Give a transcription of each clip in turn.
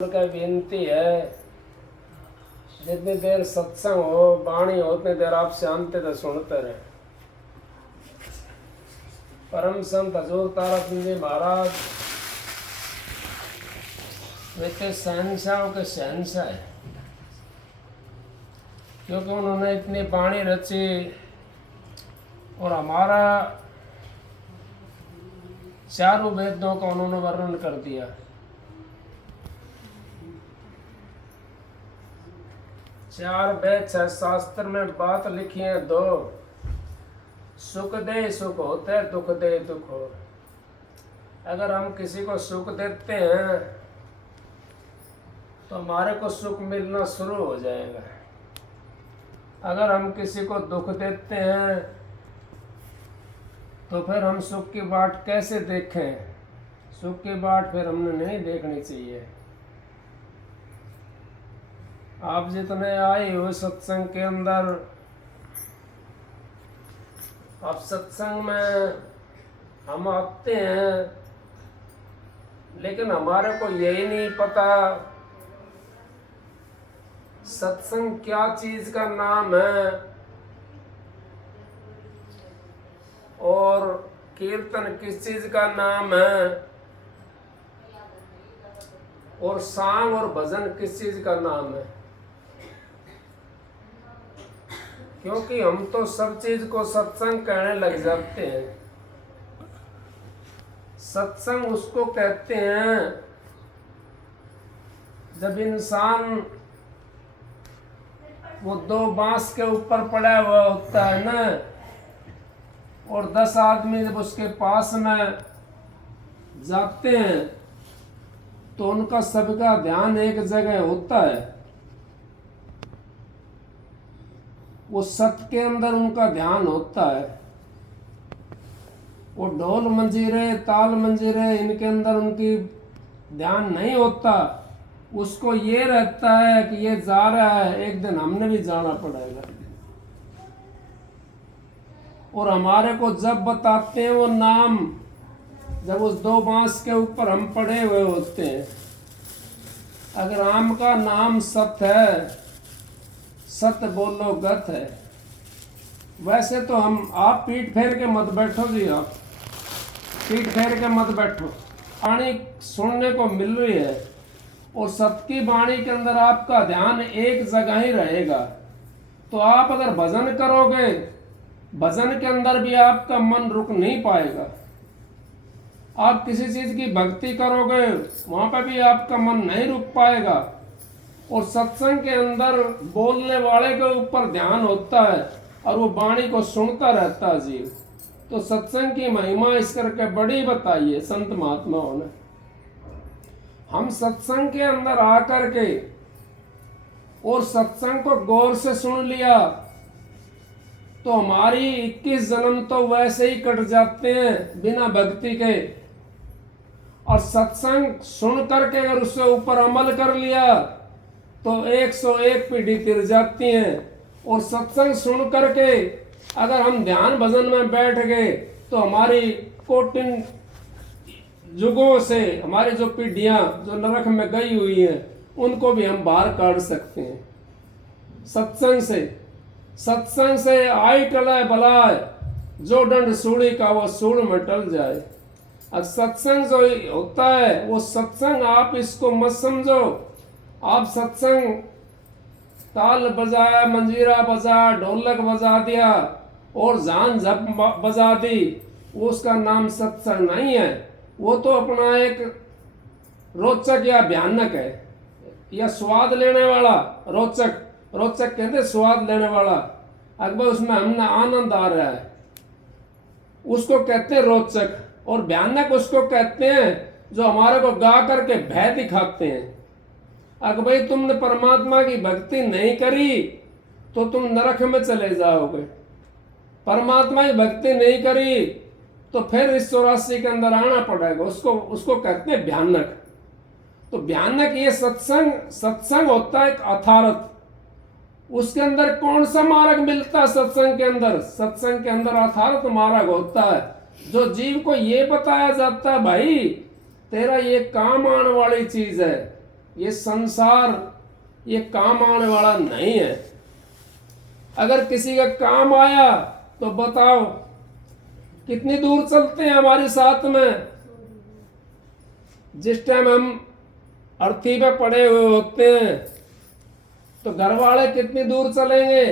का बेनती है, जितनी देर सत्संग हो वाणी हो उतनी देर आप शांति से सुनते रहे। परम संत हजूर तारा सिंह जी महाराज वे तो शहनशाहों के शहनशाह है, क्योंकि उन्होंने इतनी वाणी रची और हमारा चारों वेदों का उन्होंने वर्णन कर दिया। चार वेद छह शास्त्र में बात लिखी है दो, सुख दे सुख होते दुख दे दुख हो। अगर हम किसी को सुख देते हैं तो हमारे को सुख मिलना शुरू हो जाएगा। अगर हम किसी को दुख देते हैं तो फिर हम सुख की बाट कैसे देखें? सुख की बाट फिर हमने नहीं देखनी चाहिए। आप जितने आए हो सत्संग के अंदर, आप सत्संग में हम आते हैं, लेकिन हमारे को यही नहीं पता सत्संग क्या चीज का नाम है और कीर्तन किस चीज का नाम है और सांग और भजन किस चीज का नाम है। क्योंकि हम तो सब चीज को सत्संग कहने लग जाते हैं। सत्संग उसको कहते हैं जब इंसान वो दो बांस के ऊपर पड़ा हुआ होता है ना, और 10 आदमी जब उसके पास में जाते हैं तो उनका सबका ध्यान एक जगह होता है। वो सत के अंदर उनका ध्यान होता है। वो ढोल मंजीरे ताल मंजीरे इनके अंदर उनकी ध्यान नहीं होता। उसको ये रहता है कि ये जा रहा है, एक दिन हमने भी जाना पड़ेगा। और हमारे को जब बताते हैं वो नाम, जब उस दो बांस के ऊपर हम पड़े हुए होते हैं, अगर राम का नाम सत है, सत बोलो गत है। वैसे तो हम, आप पीठ फेर के मत बैठो जी, आप पीठ फेर के मत बैठो। वाणी सुनने को मिल रही है और सत की वाणी के अंदर आपका ध्यान एक जगह ही रहेगा। तो आप अगर भजन करोगे, भजन के अंदर भी आपका मन रुक नहीं पाएगा। आप किसी चीज की भक्ति करोगे, वहां पर भी आपका मन नहीं रुक पाएगा। और सत्संग के अंदर बोलने वाले के ऊपर ध्यान होता है और वो वाणी को सुनता रहता है जीव। तो सत्संग की महिमा इस करके बड़ी बताई है संत महात्माओं ने। हम सत्संग के अंदर आकर के और सत्संग को गौर से सुन लिया तो हमारी 21 जन्म तो वैसे ही कट जाते हैं बिना भक्ति के। और सत्संग सुन करके अगर उसके ऊपर अमल कर लिया तो 101 पीढ़ी तिर जाती हैं। और सत्संग सुन करके अगर हम ध्यान भजन में बैठ गए तो हमारी कोटिन युगों से हमारी जो पीढ़ियां जो नरक में गई हुई हैं उनको भी हम बाहर काट सकते हैं सत्संग से आई टलाए बलाए, जो दंड सूढ़ी का वो सूढ़ में टल जाए। अब सत्संग जो होता है वो सत्संग, आप इसको मत समझो। आप सत्संग ताल बजाया, मंजीरा बजा, ढोलक बजा दिया और जान जप बजा दी, वो उसका नाम सत्संग नहीं है। वो तो अपना एक रोचक या भयानक है या स्वाद लेने वाला। रोचक कहते स्वाद लेने वाला, अकबर उसमें हमने आनंद आ रहा है, उसको कहते हैं रोचक। और भयानक उसको कहते हैं जो हमारे को गा करके भय दिखाते हैं। अगर भाई तुमने परमात्मा की भक्ति नहीं करी तो तुम नरक में चले जाओगे। परमात्मा की भक्ति नहीं करी तो फिर इस 84 के अंदर आना पड़ेगा। उसको कहते हैं भयानक। तो भयानक ये सत्संग होता है एक अथारत। उसके अंदर कौन सा मार्ग मिलता है? सत्संग के अंदर अथारत मार्ग होता है, जो जीव को ये बताया जाता है भाई तेरा ये काम आने वाली चीज है, ये संसार ये काम आने वाला नहीं है। अगर किसी का काम आया तो बताओ कितनी दूर चलते हैं हमारे साथ में। जिस टाइम हम अर्थी पे पड़े हुए होते हैं तो घर वाले कितनी दूर चलेंगे,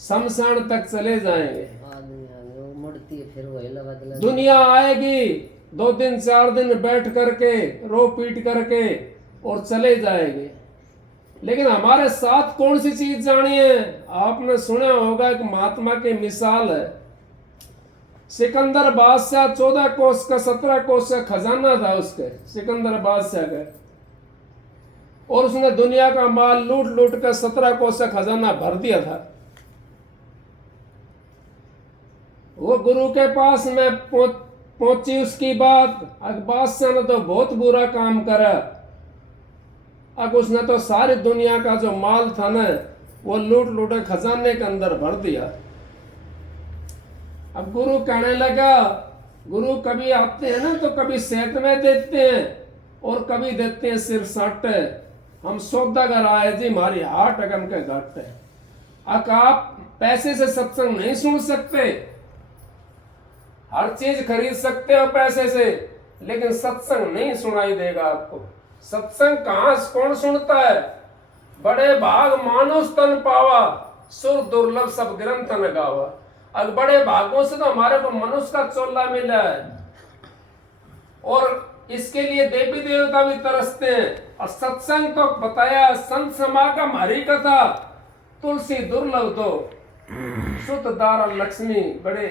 शमशान तक चले जाएंगे। दुनिया आएगी 2 दिन 4 दिन बैठ करके रो पीट करके और चले जाएंगे, लेकिन हमारे साथ कौन सी चीज जानी है। आपने सुना होगा कि महात्मा की मिसाल है, सिकंदर बादशाह 14 कोस का 17 कोस का खजाना था उसके, सिकंदर बादशाह का, और उसने दुनिया का माल लूट लूट कर 17 कोस का खजाना भर दिया था। वो गुरु के पास में पहुंची उसकी बात, अब बादशाह ने तो बहुत बुरा काम करा। अब उसने तो सारी दुनिया का जो माल था ना वो लूट लूट खजाने के अंदर भर दिया। अब गुरु कहने लगा, गुरु कभी आते हैं ना तो कभी सेत में देते हैं और कभी देते हैं सिर साटे। हम सौदागर आए जी, हमारी हाट अगम के घट है। आप पैसे से सत्संग नहीं सुन सकते, हर चीज खरीद सकते हो पैसे से, लेकिन सत्संग नहीं सुनाई देगा आपको। सत्संग कहां कौन सुनता है। बड़े भाग मानुष तन पावा, सुर दुर्लभ सब ग्रंथ न गावा। अब बड़े भागों से तो हमारे को मनुष्य का चोला मिला है, और इसके लिए देवी देवता भी तरसते हैं। और सत्संग तो बताया, संत समागम हरि कथा, तुलसी दुर्लभ दो, शुद्ध दार लक्ष्मी बड़े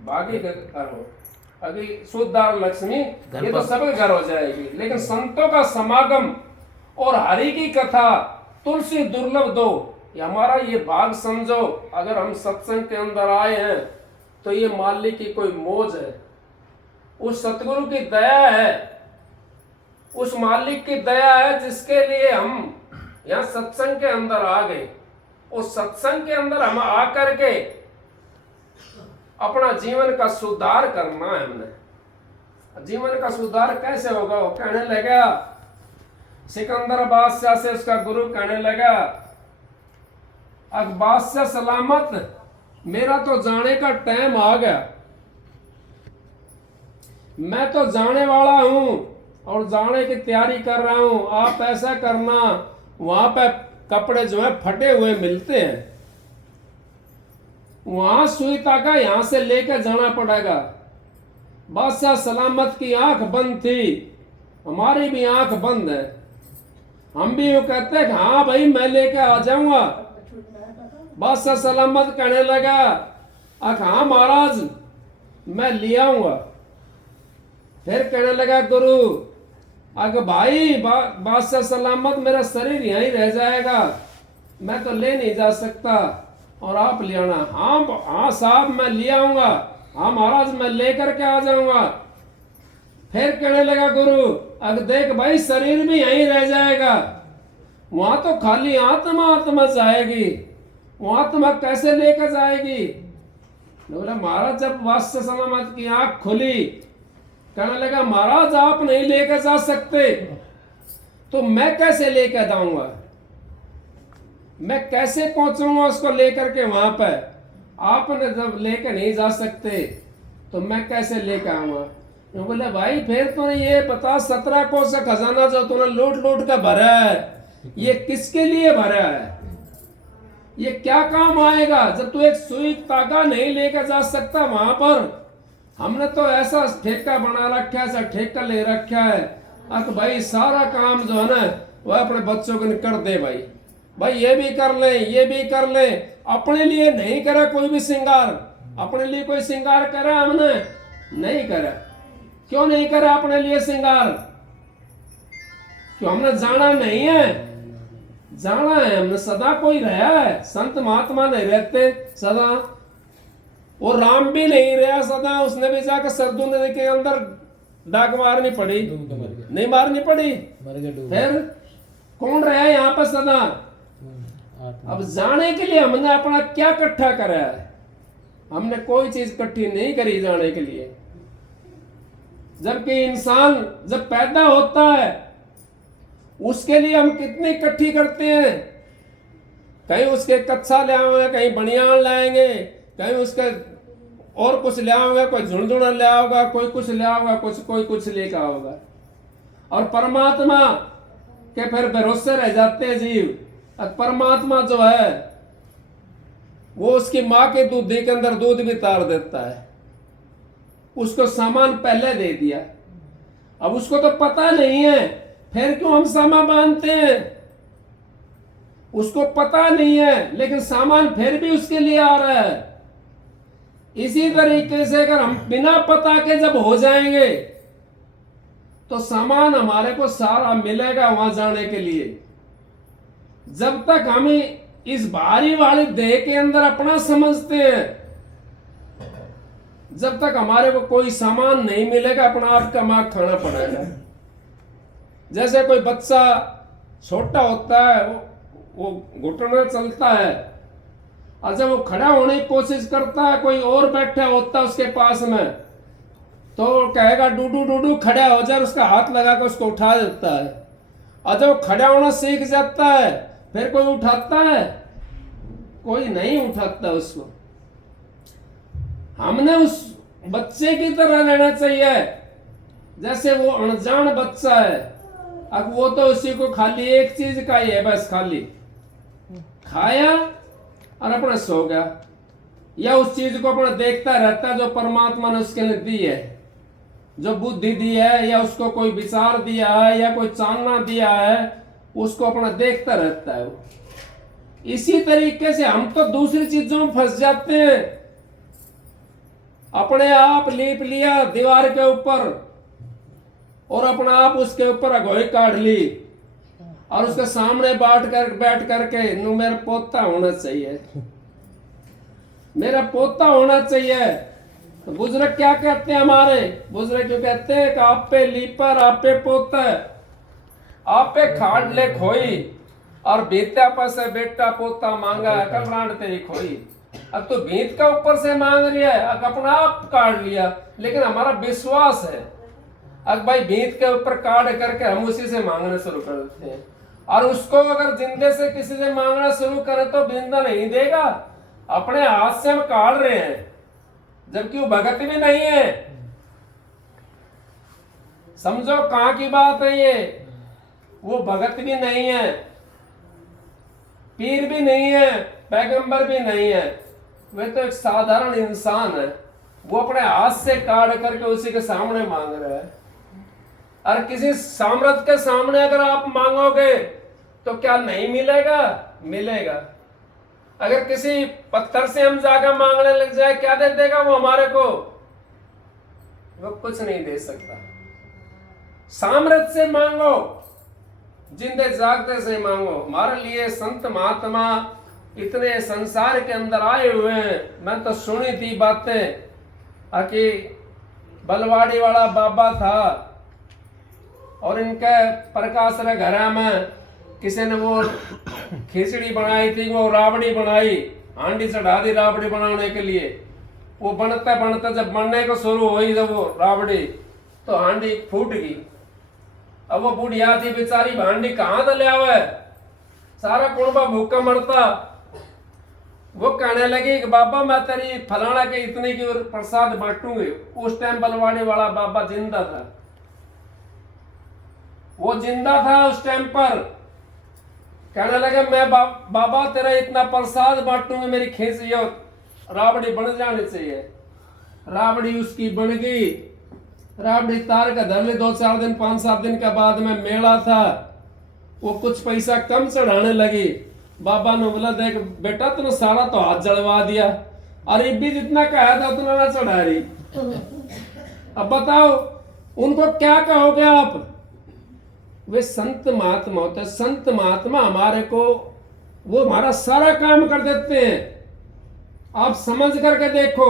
भागी घर हो। अभी शुद्धार लक्ष्मी ये तो सबके घर हो जाएगी, लेकिन संतों का समागम और हरि की कथा, तुलसी दुर्लभ दो, ये हमारा ये भाग समझो। अगर हम सत्संग के अंदर आए हैं तो ये मालिक की कोई मौज है, उस सतगुरु की दया है, उस मालिक की दया है जिसके लिए हम यहाँ सत्संग के अंदर आ गए। उस सत्संग के अंदर हम आकर के अपना जीवन का सुधार करना है। हमने जीवन का सुधार कैसे होगा। वो कहने लगा, सिकंदर बादशाह से उसका गुरु कहने लगा, अब बादशाह सलामत, मेरा तो जाने का टाइम आ गया, मैं तो जाने वाला हूं और जाने की तैयारी कर रहा हूं। आप ऐसा करना, वहां पे कपड़े जो है फटे हुए मिलते हैं, वहां सुई ताका यहां से लेकर जाना पड़ेगा। बादशाह सलामत की आंख बंद थी, हमारी भी आंख बंद है। हम भी यूं कहते हैं हाँ भाई मैं लेकर आ जाऊंगा। बादशाह सलामत कहने लगा, हाँ महाराज मैं ले आऊंगा। फिर कहने लगा गुरु, अगर भाई बादशाह सलामत मेरा शरीर यहीं रह जाएगा, मैं तो ले नहीं जा सकता और आप ले आना। हाँ साहब मैं ले आऊंगा, हाँ महाराज मैं लेकर के आ जाऊंगा। फिर कहने लगा गुरु, अगर देख भाई शरीर भी यहीं रह जाएगा, वहां तो खाली आत्मा जाएगी, वो आत्मा कैसे लेकर जाएगी। बोला महाराज जब बादशाह सलामत की आंख खुली, कहने लगा महाराज आप नहीं लेकर जा सकते तो मैं कैसे लेकर जाऊंगा, मैं कैसे पहुंचूंगा उसको लेकर के वहां पर। आपने जब लेकर नहीं जा सकते तो मैं कैसे लेकर आऊंगा। तो बोले भाई फिर तूने ये बता, 17 कोस का खजाना जो तूने लूट लूट कर भरा है, ये किसके लिए भरा है, ये क्या काम आएगा जब तू एक सुई तागा नहीं लेकर जा सकता वहां पर। हमने तो ऐसा ठेका बना रखा है, ऐसा ठेका ले रखा है, अब भाई सारा काम जो है ना वह अपने बच्चों को कर दे। भाई ये भी कर ले, ये भी कर ले। अपने लिए नहीं करा कोई भी श्रृंगार, अपने लिए कोई श्रृंगार करा हमने नहीं करा। क्यों नहीं करा अपने लिए श्रृंगार, क्यों हमने जाना नहीं है, जाना है हमने सदा। कोई रहा है, संत महात्मा नहीं रहते सदा, और राम भी नहीं रहा सदा, उसने भी जाकर सरदू नदी के अंदर डाक मारनी पड़ी, नहीं मारनी पड़ी। फिर कौन रहा है यहाँ पर सदा। अब जाने के लिए हमने अपना क्या इकट्ठा करा है, हमने कोई चीज इकट्ठी नहीं करी जाने के लिए। जबकि इंसान जब पैदा होता है उसके लिए हम कितनी इकट्ठी करते हैं। कहीं उसके कच्चा ले आओगे, कहीं बनियान लाएंगे, कहीं उसके और कुछ ले आओगे, कोई झुंझुना ले आओगा, कोई कुछ ले आओगा, कोई कुछ लेकर आओगा। और परमात्मा के फिर भरोसे रह जाते हैं जीव। और परमात्मा जो है वो उसकी माँ के दूध के अंदर दूध भी तार देता है। उसको सामान पहले दे दिया, अब उसको तो पता नहीं है, फिर क्यों हम सामान बांधते हैं। उसको पता नहीं है लेकिन सामान फिर भी उसके लिए आ रहा है। इसी तरीके से अगर हम बिना पता के जब हो जाएंगे तो सामान हमारे को सारा मिलेगा वहां जाने के लिए। जब तक हम इस भारी वाली देह के अंदर अपना समझते हैं, जब तक हमारे को कोई सामान नहीं मिलेगा, अपना आप कमा खाना पड़ेगा। जैसे कोई बच्चा छोटा होता है, वो घुटने में चलता है, और जब वो खड़ा होने की कोशिश करता है, कोई और बैठा होता है उसके पास में, तो कहेगा डूडू डूडू खड़ा हो जाए, उसका हाथ लगा कर उसको उठा देता है। और जब खड़ा होना सीख जाता है फिर कोई उठाता है? कोई नहीं उठाता उसको। हमने उस बच्चे की तरह रहना चाहिए जैसे वो अनजान बच्चा है। अब वो तो उसी को खाली एक चीज का ही है, बस खाली खाया और अपना सो गया, या उस चीज को अपना देखता रहता है जो परमात्मा ने उसके लिए दी है, जो बुद्धि दी है, या उसको कोई विचार दिया है, या कोई चालना दिया है, उसको अपना देखता रहता है वो। इसी तरीके से हम तो दूसरी चीजों में फंस जाते हैं। अपने आप लीप लिया दीवार के ऊपर और अपना आप उसके ऊपर अगोई काट ली और उसके सामने बैठ करके नु मेरा पोता होना चाहिए, मेरा पोता होना चाहिए। तो बुजुर्ग क्या कहते हैं हमारे? बुजुर्ग क्यों कहते हैं कि आप पे लीपर, आप पे पोता, आप पे खाड़ ले खोई, और बेटा पर से बेटा पोता मांगा है, कल रांड तेरी खोई। अब तो भीत का ऊपर से मांग रही है, अब अपना आप काट लिया, लेकिन हमारा विश्वास है अब भाई भीत के ऊपर काट करके हम उसी से मांगना शुरू कर देते हैं। और उसको अगर जिंदे से किसी से मांगना शुरू करें तो जिंदा नहीं देगा, अपने हाथ से हम काट रहे हैं, जबकि वो भगत भी नहीं है। समझो कहां की बात है ये। वो भगत भी नहीं है, पीर भी नहीं है, पैगंबर भी नहीं है, वे तो एक साधारण इंसान है। वो अपने हाथ से काट करके उसी के सामने मांग रहा है। और किसी सामर्थ के सामने अगर आप मांगोगे तो क्या नहीं मिलेगा? मिलेगा। अगर किसी पत्थर से हम जाकर मांगने लग जाए, क्या दे देगा वो हमारे को? वो कुछ नहीं दे सकता। सामर्थ से मांगो, जिंदे जागते से मांगो। हमारे लिए संत महात्मा इतने संसार के अंदर आए हुए हैं। मैं तो सुनी थी बातें कि बलवाड़ी वाला बाबा था और इनके प्रकाश रे घर में किसी ने वो खिचड़ी बनाई थी, वो राबड़ी बनाई, हांडी चढ़ा दी राबड़ी बनाने के लिए। वो बनते बनते जब बनने को शुरू हुई जब वो राबड़ी, तो हांडी फूट गई। अब वो बुढ़िया थी बेचारी, हांडी कहाँ से ले आवे, सारा कुंबा भूखा मरता। वो कहने लगी कि बाबा मैं तेरी फलाना के इतने की प्रसाद बांटूंगी। उस टाइम बलवाड़ी वाला बाबा जिंदा था, वो जिंदा था उस टाइम पर। कहने लगे मैं बाबा तेरा इतना प्रसाद बांटूंगी, मेरी खींची राबड़ी बन जानी चाहिए। राबड़ी उसकी बन गई। राबड़ी तार का धर ली। 2-4 दिन 5-7 दिन के बाद में मेला था, वो कुछ पैसा कम चढ़ाने लगी। बाबा ने बोला देख बेटा तूने सारा तो हाथ जड़वा दिया, और भी जितना कहा था उतना ना चढ़ा रही। अब बताओ उनको क्या कहोगे आप? वे संत महात्मा होते। संत महात्मा हमारे को वो हमारा सारा काम कर देते हैं। आप समझ करके देखो।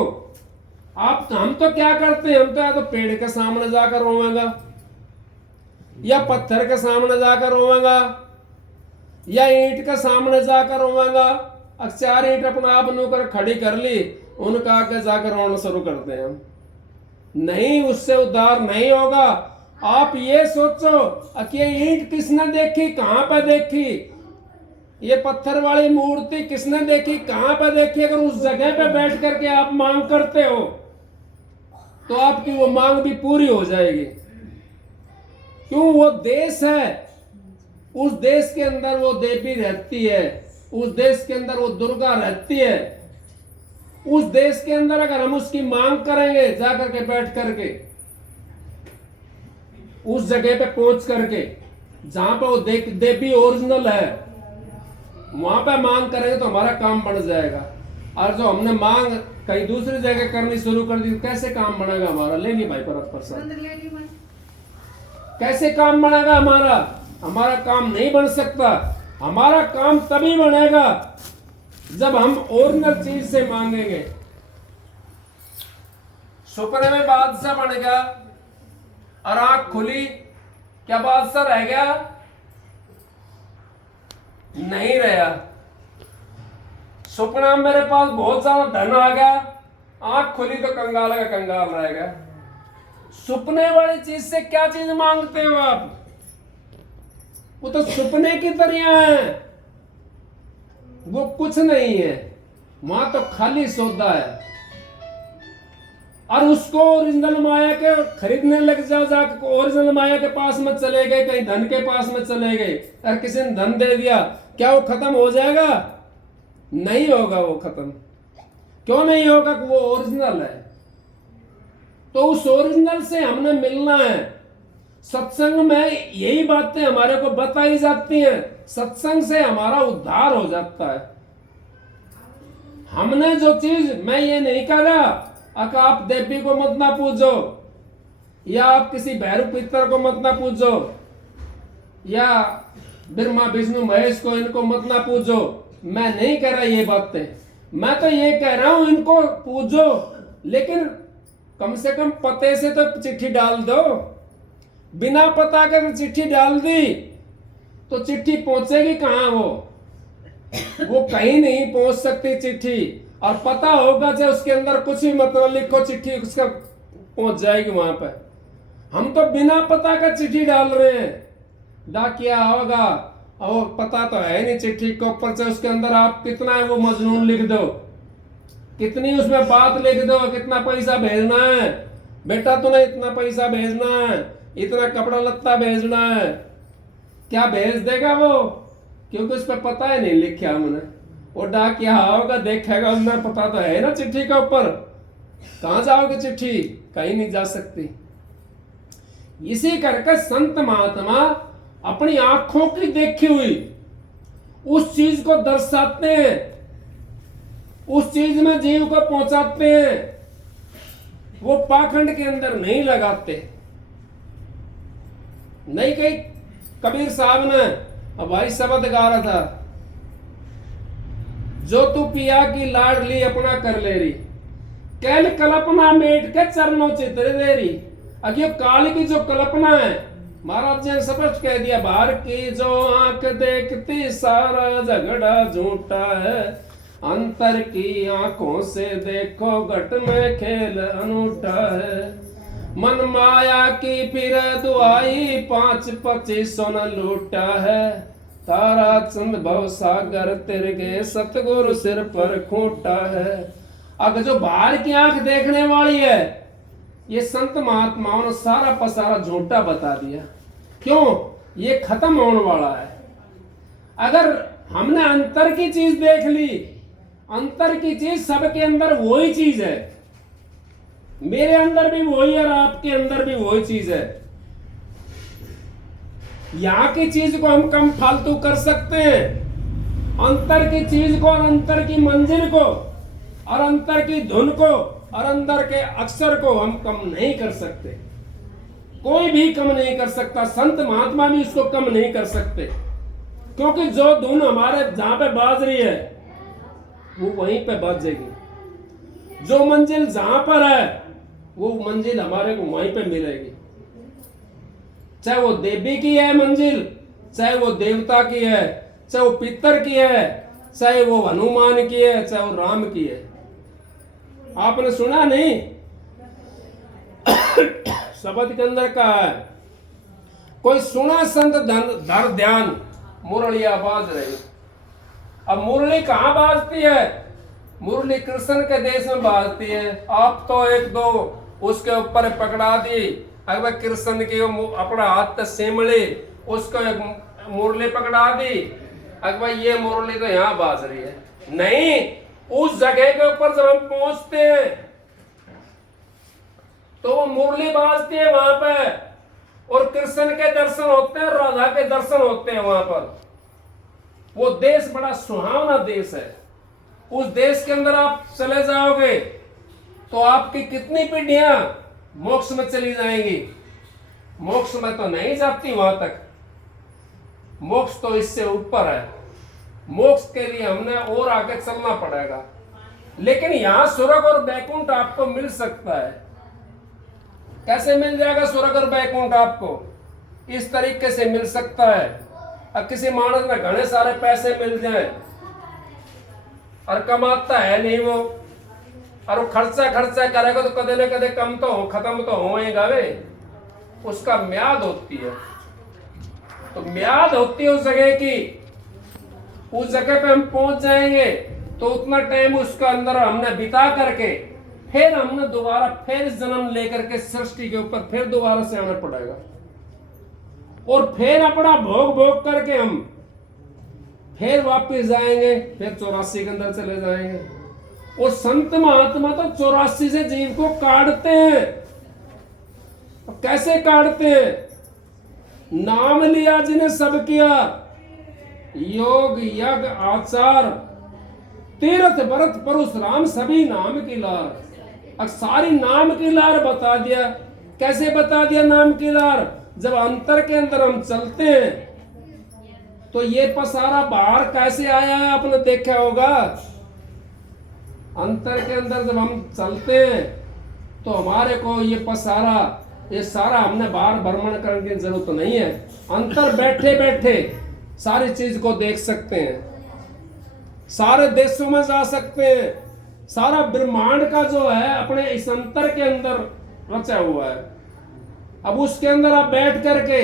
आप हम तो क्या करते हैं? हम तो या तो पेड़ के सामने जाकर रोवेंगा, या पत्थर के सामने जाकर रोवेंगा, या ईंट के सामने जाकर रोवेंगा। अब 4 ईंट अपना आप नूकर खड़ी कर ली, उनका आगे जाकर रोना शुरू करते हैं हम। नहीं, उससे उद्धार नहीं होगा। आप ये सोचो कि ये ईंट किसने देखी, कहां पर देखी, ये पत्थर वाली मूर्ति किसने देखी, कहां पर देखी। अगर उस जगह पे बैठ करके आप मांग करते हो तो आपकी वो मांग भी पूरी हो जाएगी। क्यों? वो देश है, उस देश के अंदर वो देवी रहती है, उस देश के अंदर वो दुर्गा रहती है। उस देश के अंदर अगर हम उसकी मांग करेंगे जाकर के बैठ करके, उस जगह पे पहुंच करके जहां पर वो देवी ओरिजिनल है, वहां पे मांग करेंगे तो हमारा काम बन जाएगा। और जो हमने मांग कहीं दूसरी जगह करनी शुरू कर दी, कैसे काम बनेगा हमारा? लेंगे भाई परत प्रसाद, कैसे काम बनेगा हमारा? हमारा काम नहीं बन सकता। हमारा काम तभी बनेगा जब हम ओरिजिनल चीज से मांगेंगे। सपने में बादशाह बन गया और आंख खुली, क्या बादशाह रह गया? नहीं रहा। सपना में मेरे पास बहुत सारा धन आ गया, आंख खुली तो कंगाल का कंगाल रह गया। सपने वाली चीज से क्या चीज मांगते हो आप? वो तो सपने की तरह है, वो कुछ नहीं है, वहां तो खाली सौदा है। और उसको ओरिजिनल माया के खरीदने लग जाओ, जाकर ओरिजिनल माया के पास में चले गए, कहीं धन के पास में चले गए और किसी ने धन दे दिया, क्या वो खत्म हो जाएगा? नहीं होगा वो खत्म। क्यों नहीं होगा? कि वो ओरिजिनल है। तो उस ओरिजिनल से हमने मिलना है। सत्संग में यही बातें हमारे को बताई जाती हैं, सत्संग से हमारा उद्धार हो जाता है। हमने जो चीज, मैं ये नहीं कह रहा अगर आप देवी को मत ना पूजो, या आप किसी भैरव पितर को मत ना पूजो, या ब्रह्मा विष्णु महेश को, इनको मत ना पूजो। मैं नहीं कह रहा ये बातें, मैं तो ये कह रहा हूं इनको पूजो, लेकिन कम से कम पते से तो चिट्ठी डाल दो। बिना पता के अगर चिट्ठी डाल दी तो चिट्ठी पहुंचेगी कहां? वो कहीं नहीं पहुंच सकती चिट्ठी। और पता होगा चाहे उसके अंदर कुछ भी मतलब लिखो, चिट्ठी उसका पहुंच जाएगी वहां पर। हम तो बिना पता का चिट्ठी डाल रहे हैं। डाकिया होगा और पता तो है नहीं चिट्ठी के ऊपर से, उसके अंदर आप कितना है वो मजनून लिख दो, कितनी उसमें बात लिख दो, कितना पैसा भेजना है, बेटा तूने इतना पैसा भेजना है, इतना कपड़ा लत्ता भेजना है, क्या भेज देगा वो? क्योंकि उस पर पता ही नहीं लिखा हमने। वो डाकिया होगा, देखेगा, उसमें पता तो है ना चिट्ठी के ऊपर। कहां जाओगे चिट्ठी? कहीं नहीं जा सकती। इसी करके संत महात्मा अपनी आंखों की देखी हुई उस चीज को दर्शाते हैं, उस चीज में जीव को पहुंचाते हैं। वो पाखंड के अंदर नहीं लगाते। नहीं कही कबीर साहब ने, अब भाई शब्द गा रहा था, जो तू पिया की लाडली अपना कर ले रही, कैल कल्पना मेट के चरणों चित्र दे रही। अगे काल की जो कल्पना है, महाराज जी ने स्पष्ट कह दिया, बाहर की जो आंख देखती सारा झगड़ा झूठा है, अंतर की आंखों से देखो घट में खेल अनूठा है। मन माया की फिर दुआई 5-25 सोना लूटा है, तारा चंद भव सागर तिरगे सतगुरु सिर पर खूंटा है। अगर जो बाहर की आंख देखने वाली है, ये संत महात्माओं ने सारा पसारा झूठा बता दिया। क्यों? ये खत्म होने वाला है। अगर हमने अंतर की चीज देख ली, अंतर की चीज सबके अंदर वही चीज है, मेरे अंदर भी वही और आपके अंदर भी वही चीज है। यहां की चीज को हम कम फालतू कर सकते हैं, अंतर की चीज को और अंतर की मंजिल को और अंतर की धुन को और अंदर के अक्षर को हम कम नहीं कर सकते। कोई भी कम नहीं कर सकता, संत महात्मा भी इसको कम नहीं कर सकते। क्योंकि जो धुन हमारे जहां पे बाज रही है वो वहीं पे बाजेगी, जो मंजिल जहां पर है वो मंजिल हमारे को वहीं पे मिलेगी। चाहे वो देवी की है मंजिल, चाहे वो देवता की है, चाहे वो पितर की है, चाहे वो हनुमान की है, चाहे वो राम की है। आपने सुना नहीं शब्द के अंदर कहा है, कोई सुना संत धर ध्यान, मुरलिया बाज रही। अब मुरली कहाँ बाजती है? मुरली कृष्ण के देश में बाजती है। आप तो एक दो उसके ऊपर पकड़ा दी, अगर कृष्ण की अपना हाथ सेमली, उसको एक मुरली पकड़ा दी, अगर ये मुरली तो यहाँ बाज रही है। नहीं, उस जगह के ऊपर जब हम पहुंचते हैं तो वो मुरली बाजती है वहां पे, और कृष्ण के दर्शन होते हैं, राधा के दर्शन होते हैं वहां पर। वो देश बड़ा सुहावना देश है। उस देश के अंदर आप चले जाओगे तो आपकी कितनी पीढ़ियां मोक्ष में चली जाएंगी। मोक्ष में तो नहीं जाती वहां तक, मोक्ष तो इससे ऊपर है। मोक्ष के लिए हमने और आगे चलना पड़ेगा। लेकिन यहां स्वर्ग और बैकुंठ आपको मिल सकता है। कैसे मिल जाएगा स्वर्ग और बैकुंठ आपको? इस तरीके से मिल सकता है, अब किसी मानस में घने सारे पैसे मिल जाए और कमाता है नहीं वो, और वो खर्चा करेगा तो कदे न कदे कम तो हो, खत्म तो होएगा वे। उसका म्याद होती है, तो म्याद होती है उस जगह की। उस जगह पे हम पहुंच जाएंगे तो उतना टाइम उसके अंदर हमने बिता करके फिर हमने दोबारा फिर जन्म लेकर के सृष्टि के ऊपर फिर दोबारा से आना पड़ेगा, और फिर अपना भोग भोग करके हम फिर वापस जाएंगे, फिर 84 के अंदर चले जाएंगे। और संत महात्मा तो 84 से जीव को काटते हैं। कैसे काटते हैं? नाम लिया जिन्हें सब किया, योग यज्ञ आचार तीर्थ व्रत परशुराम सभी नाम की लार। अब सारी नाम की लार बता दिया। कैसे बता दिया नाम की लार? जब अंतर के अंदर हम चलते हैं तो ये पसारा बाहर कैसे आया है आपने देखा होगा। अंतर के अंदर जब हम चलते हैं तो हमारे को ये पसारा, ये सारा हमने बाहर भ्रमण करने की जरूरत नहीं है। अंतर बैठे बैठे सारी चीज को देख सकते हैं, सारे देशों में जा सकते हैं। सारा ब्रह्मांड का जो है अपने इस अंतर के अंदर रचा हुआ है। अब उसके अंदर आप बैठ करके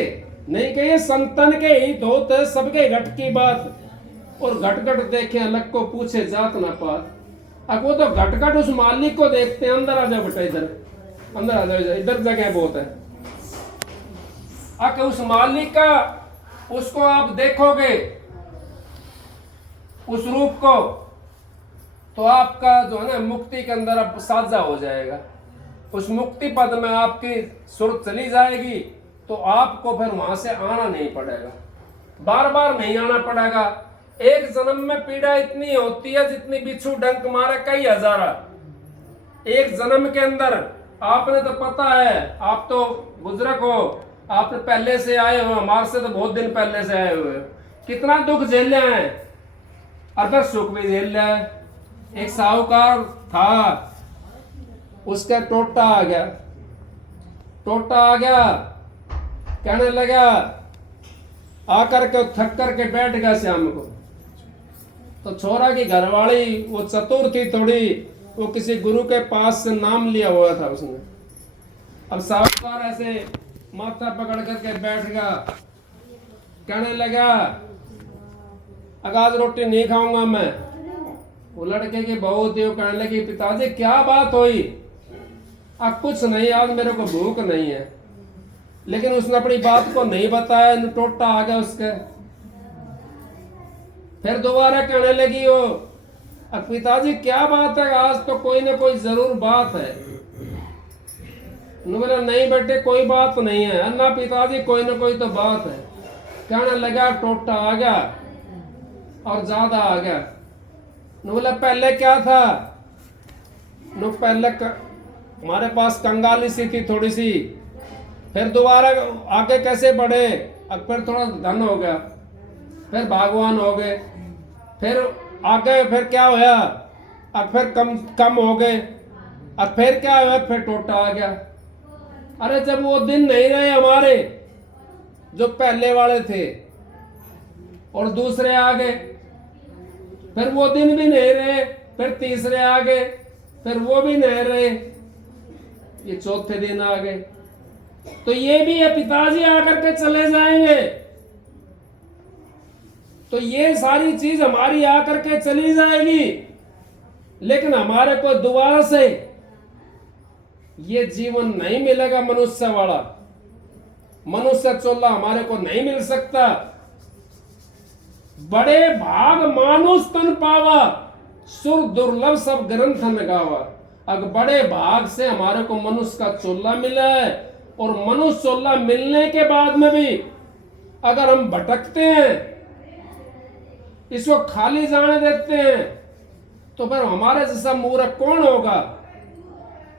नहीं कहिए संतन के हित होते सबके घट की बात, और घट घट देखे अलग को पूछे जात ना पात। अब वो तो घट घट उस मालिक को देखते हैं। अंदर आ जाओ बेटा, इधर अंदर आ जाओ, इधर जगह बहुत है। आके उस मालिक का उसको आप देखोगे उस रूप को, तो आपका जो है ना मुक्ति के अंदर अब साझा हो जाएगा। उस मुक्ति पद में आपकी सुर चली जाएगी तो आपको फिर वहां से आना नहीं पड़ेगा, बार बार नहीं आना पड़ेगा। एक जन्म में पीड़ा इतनी होती है जितनी बिच्छू डंक मारे कई हजारा। एक जन्म के अंदर आपने तो पता है, आप तो बुजुर्ग हो, आप पहले से आए हो, हमारे से तो बहुत दिन पहले से आए हुए। कितना दुख झेले हैं और फिर सुख भी झेल लिया है। एक साहूकार था, उसका टोटा आ गया। कहने लगा, आकर के थक करके बैठ गया शाम को। तो छोरा की घरवाली वो चतुर थी थोड़ी, वो किसी गुरु के पास से नाम लिया हुआ था उसने। अब साहूकार ऐसे माथा पकड़ करके बैठ गया, कहने लगा, आज रोटी नहीं खाऊंगा मैं। वो लड़के की बहू थी, वो कहने लगी, पिताजी क्या बात हुई? अब कुछ नहीं, आज मेरे को भूख नहीं है। लेकिन उसने अपनी बात को नहीं बताया, टोटा आ गया उसके। फिर दोबारा कहने लगी वो, अब पिताजी क्या बात है? आज तो कोई ना कोई जरूर बात है। बोला, नहीं बेटे कोई बात नहीं है। अन्ना पिताजी कोई ना कोई तो बात है। कहने लगा, टोटा आ गया और ज्यादा आ गया। बोला, पहले क्या था? पहले हमारे पास कंगाली सी थी थोड़ी सी, फिर दोबारा आगे कैसे बढ़े, अब फिर थोड़ा धन हो गया, फिर भगवान हो गए, फिर आगे फिर क्या होया, अब फिर कम हो गए, अब फिर क्या हुआ, फिर टोटा आ गया। अरे जब वो दिन नहीं रहे हमारे जो पहले वाले थे और दूसरे आ गए, फिर वो दिन भी नहीं रहे, फिर तीसरे आ गए, फिर वो भी नहीं रहे, ये चौथे दिन आ गए। तो ये भी ये पिताजी आकर के चले जाएंगे, तो ये सारी चीज हमारी आकर के चली जाएगी, लेकिन हमारे को दोबारा से ये जीवन नहीं मिलेगा मनुष्य वाला। मनुष्य चोला हमारे को नहीं मिल सकता। बड़े भाग मानुष तन पावा, सुर दुर्लभ सब ग्रंथ न गावा। अगर बड़े भाग से हमारे को मनुष्य का चोला मिला है, और मनुष्य चोला मिलने के बाद में भी अगर हम भटकते हैं, इसको खाली जाने देते हैं, तो फिर हमारे जैसा मूर्ख कौन होगा।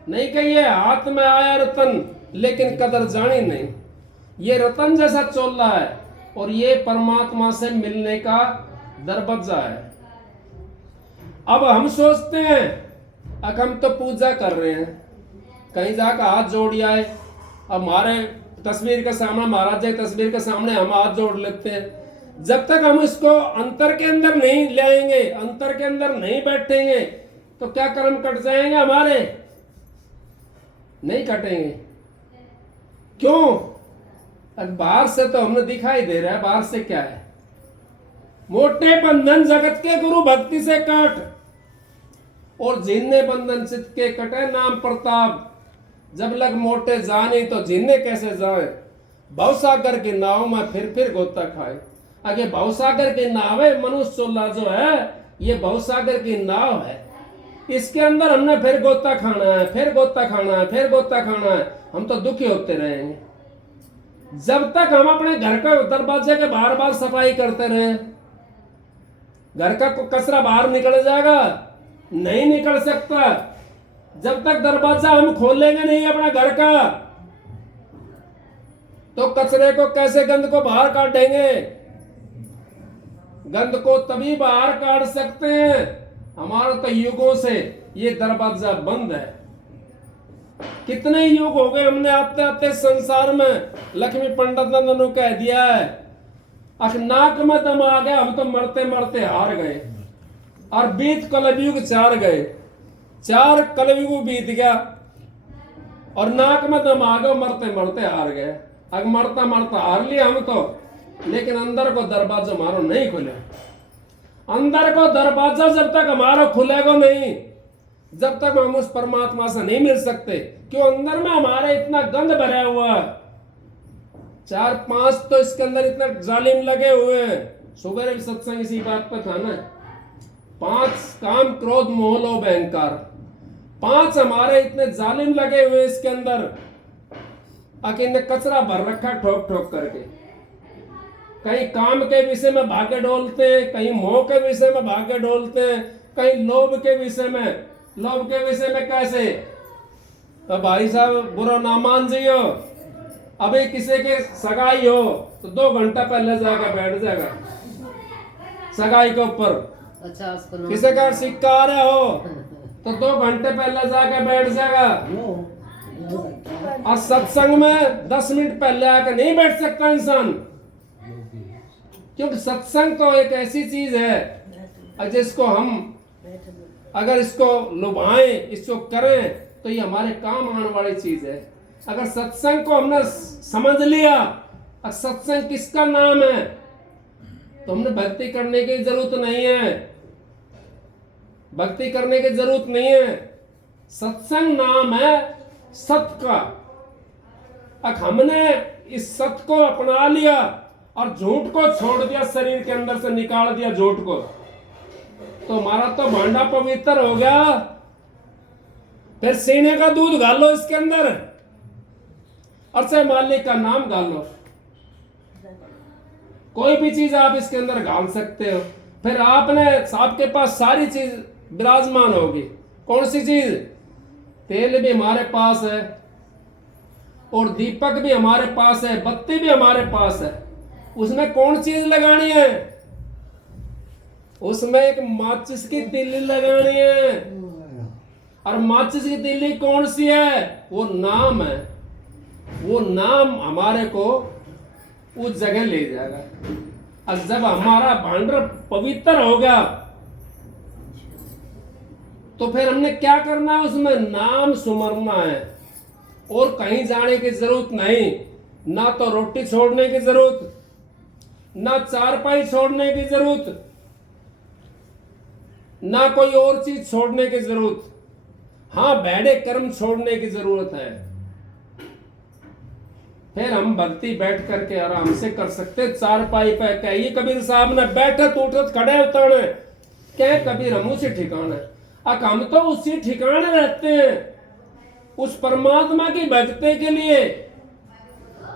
नहीं कहिए हाथ में आया रतन लेकिन कदर जानी नहीं। ये रतन जैसा चोला है, और ये परमात्मा से मिलने का दरवाजा है। अब हम सोचते हैं अब हम तो पूजा कर रहे हैं, कहीं जाकर हाथ जोड़ आए, अब हमारे तस्वीर के सामने, महाराज जी तस्वीर के सामने हम हाथ जोड़ लेते हैं। जब तक हम इसको अंतर के अंदर नहीं ले आएंगे, अंतर के अंदर नहीं बैठेंगे, तो क्या कर्म कट जाएंगे हमारे? नहीं कटेंगे। क्यों? अब बाहर से तो हमें दिखाई दे रहा है, बाहर से क्या है? मोटे बंधन जगत के गुरु भक्ति से काट, और जिन्ने बंधन चित्त के कटे नाम प्रताप। जब लग मोटे जाने तो जिन्ने कैसे जाए, भवसागर की नाव में फिर गोता खाए। आगे भवसागर की नाव है, मनुष्य चोला जो है ये भवसागर की नाव है। इसके अंदर हमने फिर गोता खाना है, फिर गोता खाना है, फिर गोता खाना है। हम तो दुखी होते रहेंगे जब तक हम अपने घर का दरवाजे के बार बार सफाई करते रहे। घर का कचरा बाहर निकल जाएगा? नहीं निकल सकता जब तक दरवाजा हम खोलेंगे नहीं अपना घर का। तो कचरे को कैसे, गंद को बाहर काटेंगे? गंद को तभी बाहर काट सकते हैं, हमारा तो युगों से ये दरवाजा बंद है। कितने युग हो गए हमने आते आते संसार में। लक्ष्मी पंडित ने कह दिया है अख नाक में दम आ गया, हम तो मरते मरते हार गए। और बीत कलयुग 4 गए, 4 कलयुग बीत गया, और नाक में दम आ गया, मरते मरते हार गए। अगर मरता मरता हार लिया हम तो, लेकिन अंदर को दरवाजा हमारा नहीं खुले। अंदर को दरवाजा जब तक हमारा खुलेगा नहीं, जब तक हम उस परमात्मा से नहीं मिल सकते। क्यों? अंदर में हमारे इतना गंद भरा हुआ है। 4-5 तो इसके अंदर इतना जालिम लगे हुए हैं। सुबह भी सत्संग इसी बात पर था ना, 5 काम क्रोध मोह लोभ अहंकार, 5 हमारे इतने जालिम लगे हुए इसके अंदर। अकेले कचरा भर रखा ठोक ठोक करके। कहीं काम के विषय में भागे डोलते हैं, कहीं मोह के विषय में भागे डोलते हैं, कहीं लोभ के विषय में। लोभ के विषय में कैसे? तो भाई साहब बुरा ना मान जियो, अभी किसी के सगाई हो तो 2 घंटा पहले जाकर बैठ जाएगा सगाई के ऊपर। अच्छा, किसी का सिक्का आ रहा हो तो 2 घंटे पहले जाकर बैठ जाएगा। और सत्संग में 10 मिनट पहले आकर नहीं बैठ सकता इंसान, क्योंकि सत्संग तो एक ऐसी चीज है जिसको हम अगर इसको लुभाएं, इसको करें, तो ये हमारे काम आने वाली चीज है। अगर सत्संग को हमने समझ लिया, और सत्संग किसका नाम है, तो हमने भक्ति करने की जरूरत नहीं है। भक्ति करने की जरूरत नहीं है। सत्संग नाम है सत्य का। अब हमने इस सत्य को अपना लिया और झूठ को छोड़ दिया, शरीर के अंदर से निकाल दिया झूठ को, तो हमारा तो भांडा पवित्र हो गया। फिर सीने का दूध गालो इसके अंदर, और से मालिक का नाम गालो। कोई भी चीज आप इसके अंदर गाल सकते हो। फिर आपके पास सारी चीज विराजमान होगी। कौन सी चीज? तेल भी हमारे पास है, और दीपक भी हमारे पास है, बत्ती भी हमारे पास है। उसमें कौन चीज लगानी है? उसमें एक माचिस की तिल्ली लगानी है। और माचिस की तिल्ली कौन सी है? वो नाम है। वो नाम हमारे को उस जगह ले जाएगा। और जब हमारा भांडा पवित्र हो गया, तो फिर हमने क्या करना है? उसमें नाम सुमरना है। और कहीं जाने की जरूरत नहीं, ना तो रोटी छोड़ने की जरूरत, ना चारपाई छोड़ने की जरूरत, ना कोई और चीज छोड़ने की जरूरत। हाँ, बैठे कर्म छोड़ने की जरूरत है, फिर हम भक्ति बैठ करके आराम से कर सकते। चारपाई पे कहिए कबीर साहब ने, बैठे उठत खड़े उतरने, क्या कबीर हम उसी ठिकाने, हम तो उसी ठिकाने रहते हैं। उस परमात्मा की भक्ति के लिए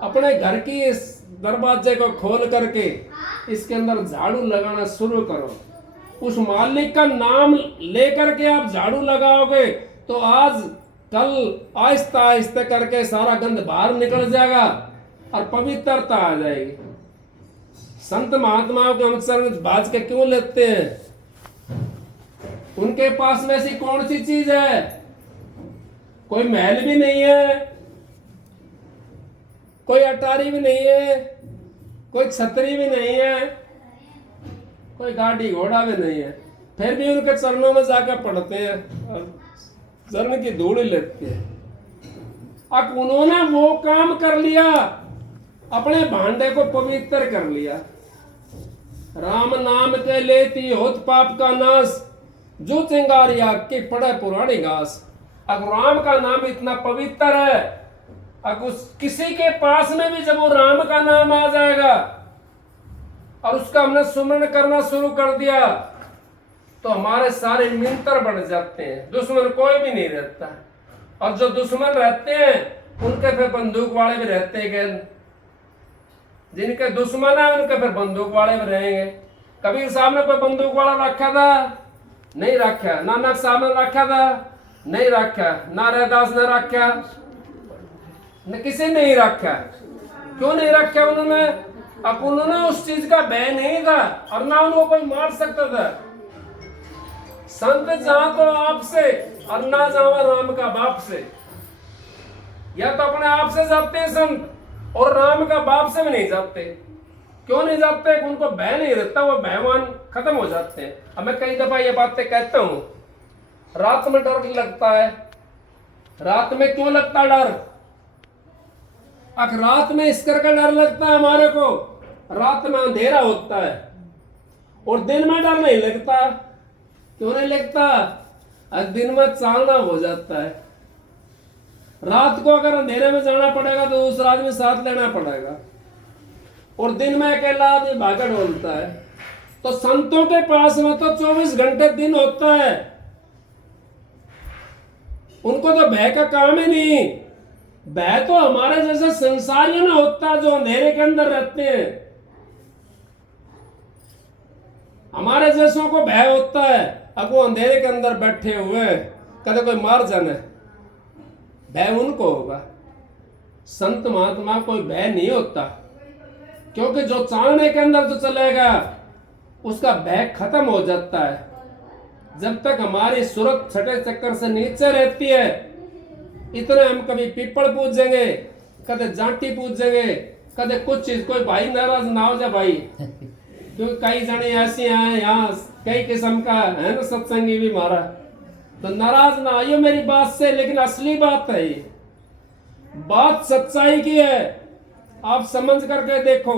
अपने घर की इस दरवाजे को खोल करके इसके अंदर झाड़ू लगाना शुरू करो। उस मालिक का नाम लेकर के आप झाड़ू लगाओगे तो आज कल आहिस्ता आहिस्ता करके सारा गंद बाहर निकल जाएगा और पवित्रता आ जाएगी। संत महात्माओं के हम चरण बाज के क्यों लेते हैं? उनके पास में ऐसी कौन सी चीज है? कोई महल भी नहीं है, कोई अटारी भी नहीं है, कोई छतरी भी नहीं है, कोई गाड़ी घोड़ा भी नहीं है, फिर भी उनके चरणों में जाकर पड़ते हैं और चरण की धूल लेते हैं। अब उन्होंने वो काम कर लिया, अपने भांडे को पवित्र कर लिया। राम नाम के लेती होत पाप का नाश, जो चिंगारिया की पड़े पुरानी घास। अब राम का नाम इतना पवित्र है, अब उस किसी के पास में भी जब वो राम का नाम आ जाएगा और उसका हमने सुमरण करना शुरू कर दिया तो हमारे सारे मित्र बढ़ जाते हैं, दुश्मन कोई भी नहीं रहता। और जो दुश्मन रहते हैं उनके फिर बंदूक वाले भी रहते हैं, जिनके दुश्मन है उनके फिर बंदूक वाले भी रहेंगे। कबीर साहब ने कोई बंदूक वाला रखा था? नहीं रखा। नानक साहब ने रखा था? नहीं रखा। नारायणदास ने रखा? किसी ने नहीं रखा। क्यों नहीं रखा उन्होंने? अब उन्होंने उस चीज का भय नहीं था और ना उनको कोई मार सकता था। संत जहां तो आपसे और ना जावा राम का बाप से, या तो अपने आप से जाते हैं संत और राम का बाप से भी नहीं जाते। क्यों नहीं जाते? उनको भय नहीं रहता, वो भयवान खत्म हो जाते हैं। अब मैं कई दफा ये बातें कहता हूं, रात में डर लगता है। रात में क्यों लगता डर? रात में इस करके डर लगता है हमारे को, रात में अंधेरा होता है और दिन में डर नहीं लगता। क्यों नहीं लगता? दिन में चालना हो जाता है। रात को अगर अंधेरे में जाना पड़ेगा तो दूसरा आदमी साथ लेना पड़ेगा और दिन में अकेला आदमी भागा ढोलता है। तो संतों के पास में तो 24 घंटे दिन होता है, उनको तो भय का काम ही नहीं। भय तो हमारे जैसे संसारियों में होता है जो अंधेरे के अंदर रहते हैं। हमारे जैसों को भय होता है, अब वो अंधेरे के अंदर बैठे हुए कदे कोई मार जाने, भय उनको होगा। संत महात्मा कोई भय नहीं होता, क्योंकि जो चालने के अंदर जो चलेगा उसका भय खत्म हो जाता है। जब तक हमारी सूरत छठे चक्कर से नीचे रहती है, इतने हम कभी पीपल पूजेंगे, कदे जाटी पूजेंगे, कदे कुछ चीज। कोई भाई नाराज ना हो जाए भाई, क्योंकि कई जने ऐसे हैं यहाँ कई किस्म का है ना सत्संगी भी मारा, तो नाराज ना आइयो मेरी बात से। लेकिन असली बात है, ये बात सच्चाई की है, आप समझ करके देखो।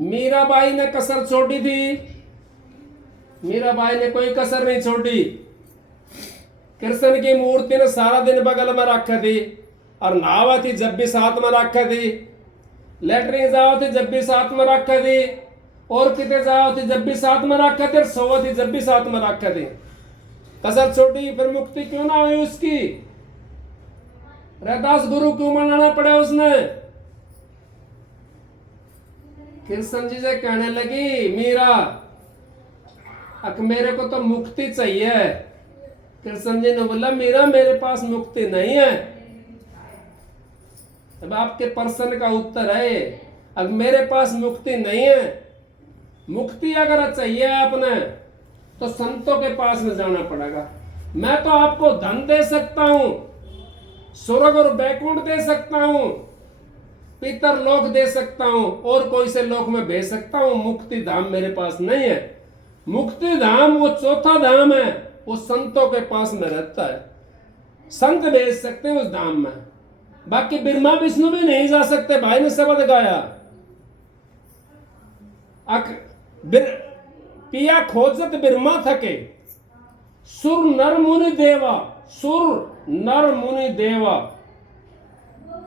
मीराबाई ने कसर छोड़ी थी? मीराबाई ने कोई कसर नहीं छोड़ी। कृष्ण की मूर्ति ने सारा दिन बगल में रखी थी और नहावा थी जब भी साथ में रखी थी, लेटरिन जाओ थी जब भी साथ में रखी थी, और कितने जाओ थी जब भी साथ में रखी थी, और सोवा थी जब भी साथ में रखी थी। कसर छोड़ी, फिर मुक्ति क्यों ना हुई उसकी? रैदास गुरु क्यों मनाना पड़े उसने? कृष्ण जी से कहने लगी मीरा, अक मेरे को तो मुक्ति चाहिए। कृष्ण जी ने बोला मीरा मेरे पास मुक्ति नहीं है। अब आपके प्रश्न का उत्तर है, अब मेरे पास मुक्ति नहीं है। मुक्ति अगर चाहिए आपने तो संतों के पास में जाना पड़ेगा। मैं तो आपको धन दे सकता हूं, स्वर्ग और बैकुंठ दे सकता हूं, पितर लोक दे सकता हूं, और कोई से लोक में भेज सकता हूं। मुक्ति धाम मेरे पास नहीं है। मुक्ति धाम वो चौथा धाम है, वो संतों के पास में रहता है। संत भेज सकते हैं उस धाम में, बाकी ब्रह्मा विष्णु भी नहीं जा सकते। भाई ने शब्द गाया, पिया खोजत ब्रह्मा थके, सुर नर मुनि देवा, सुर नर मुनि देवा,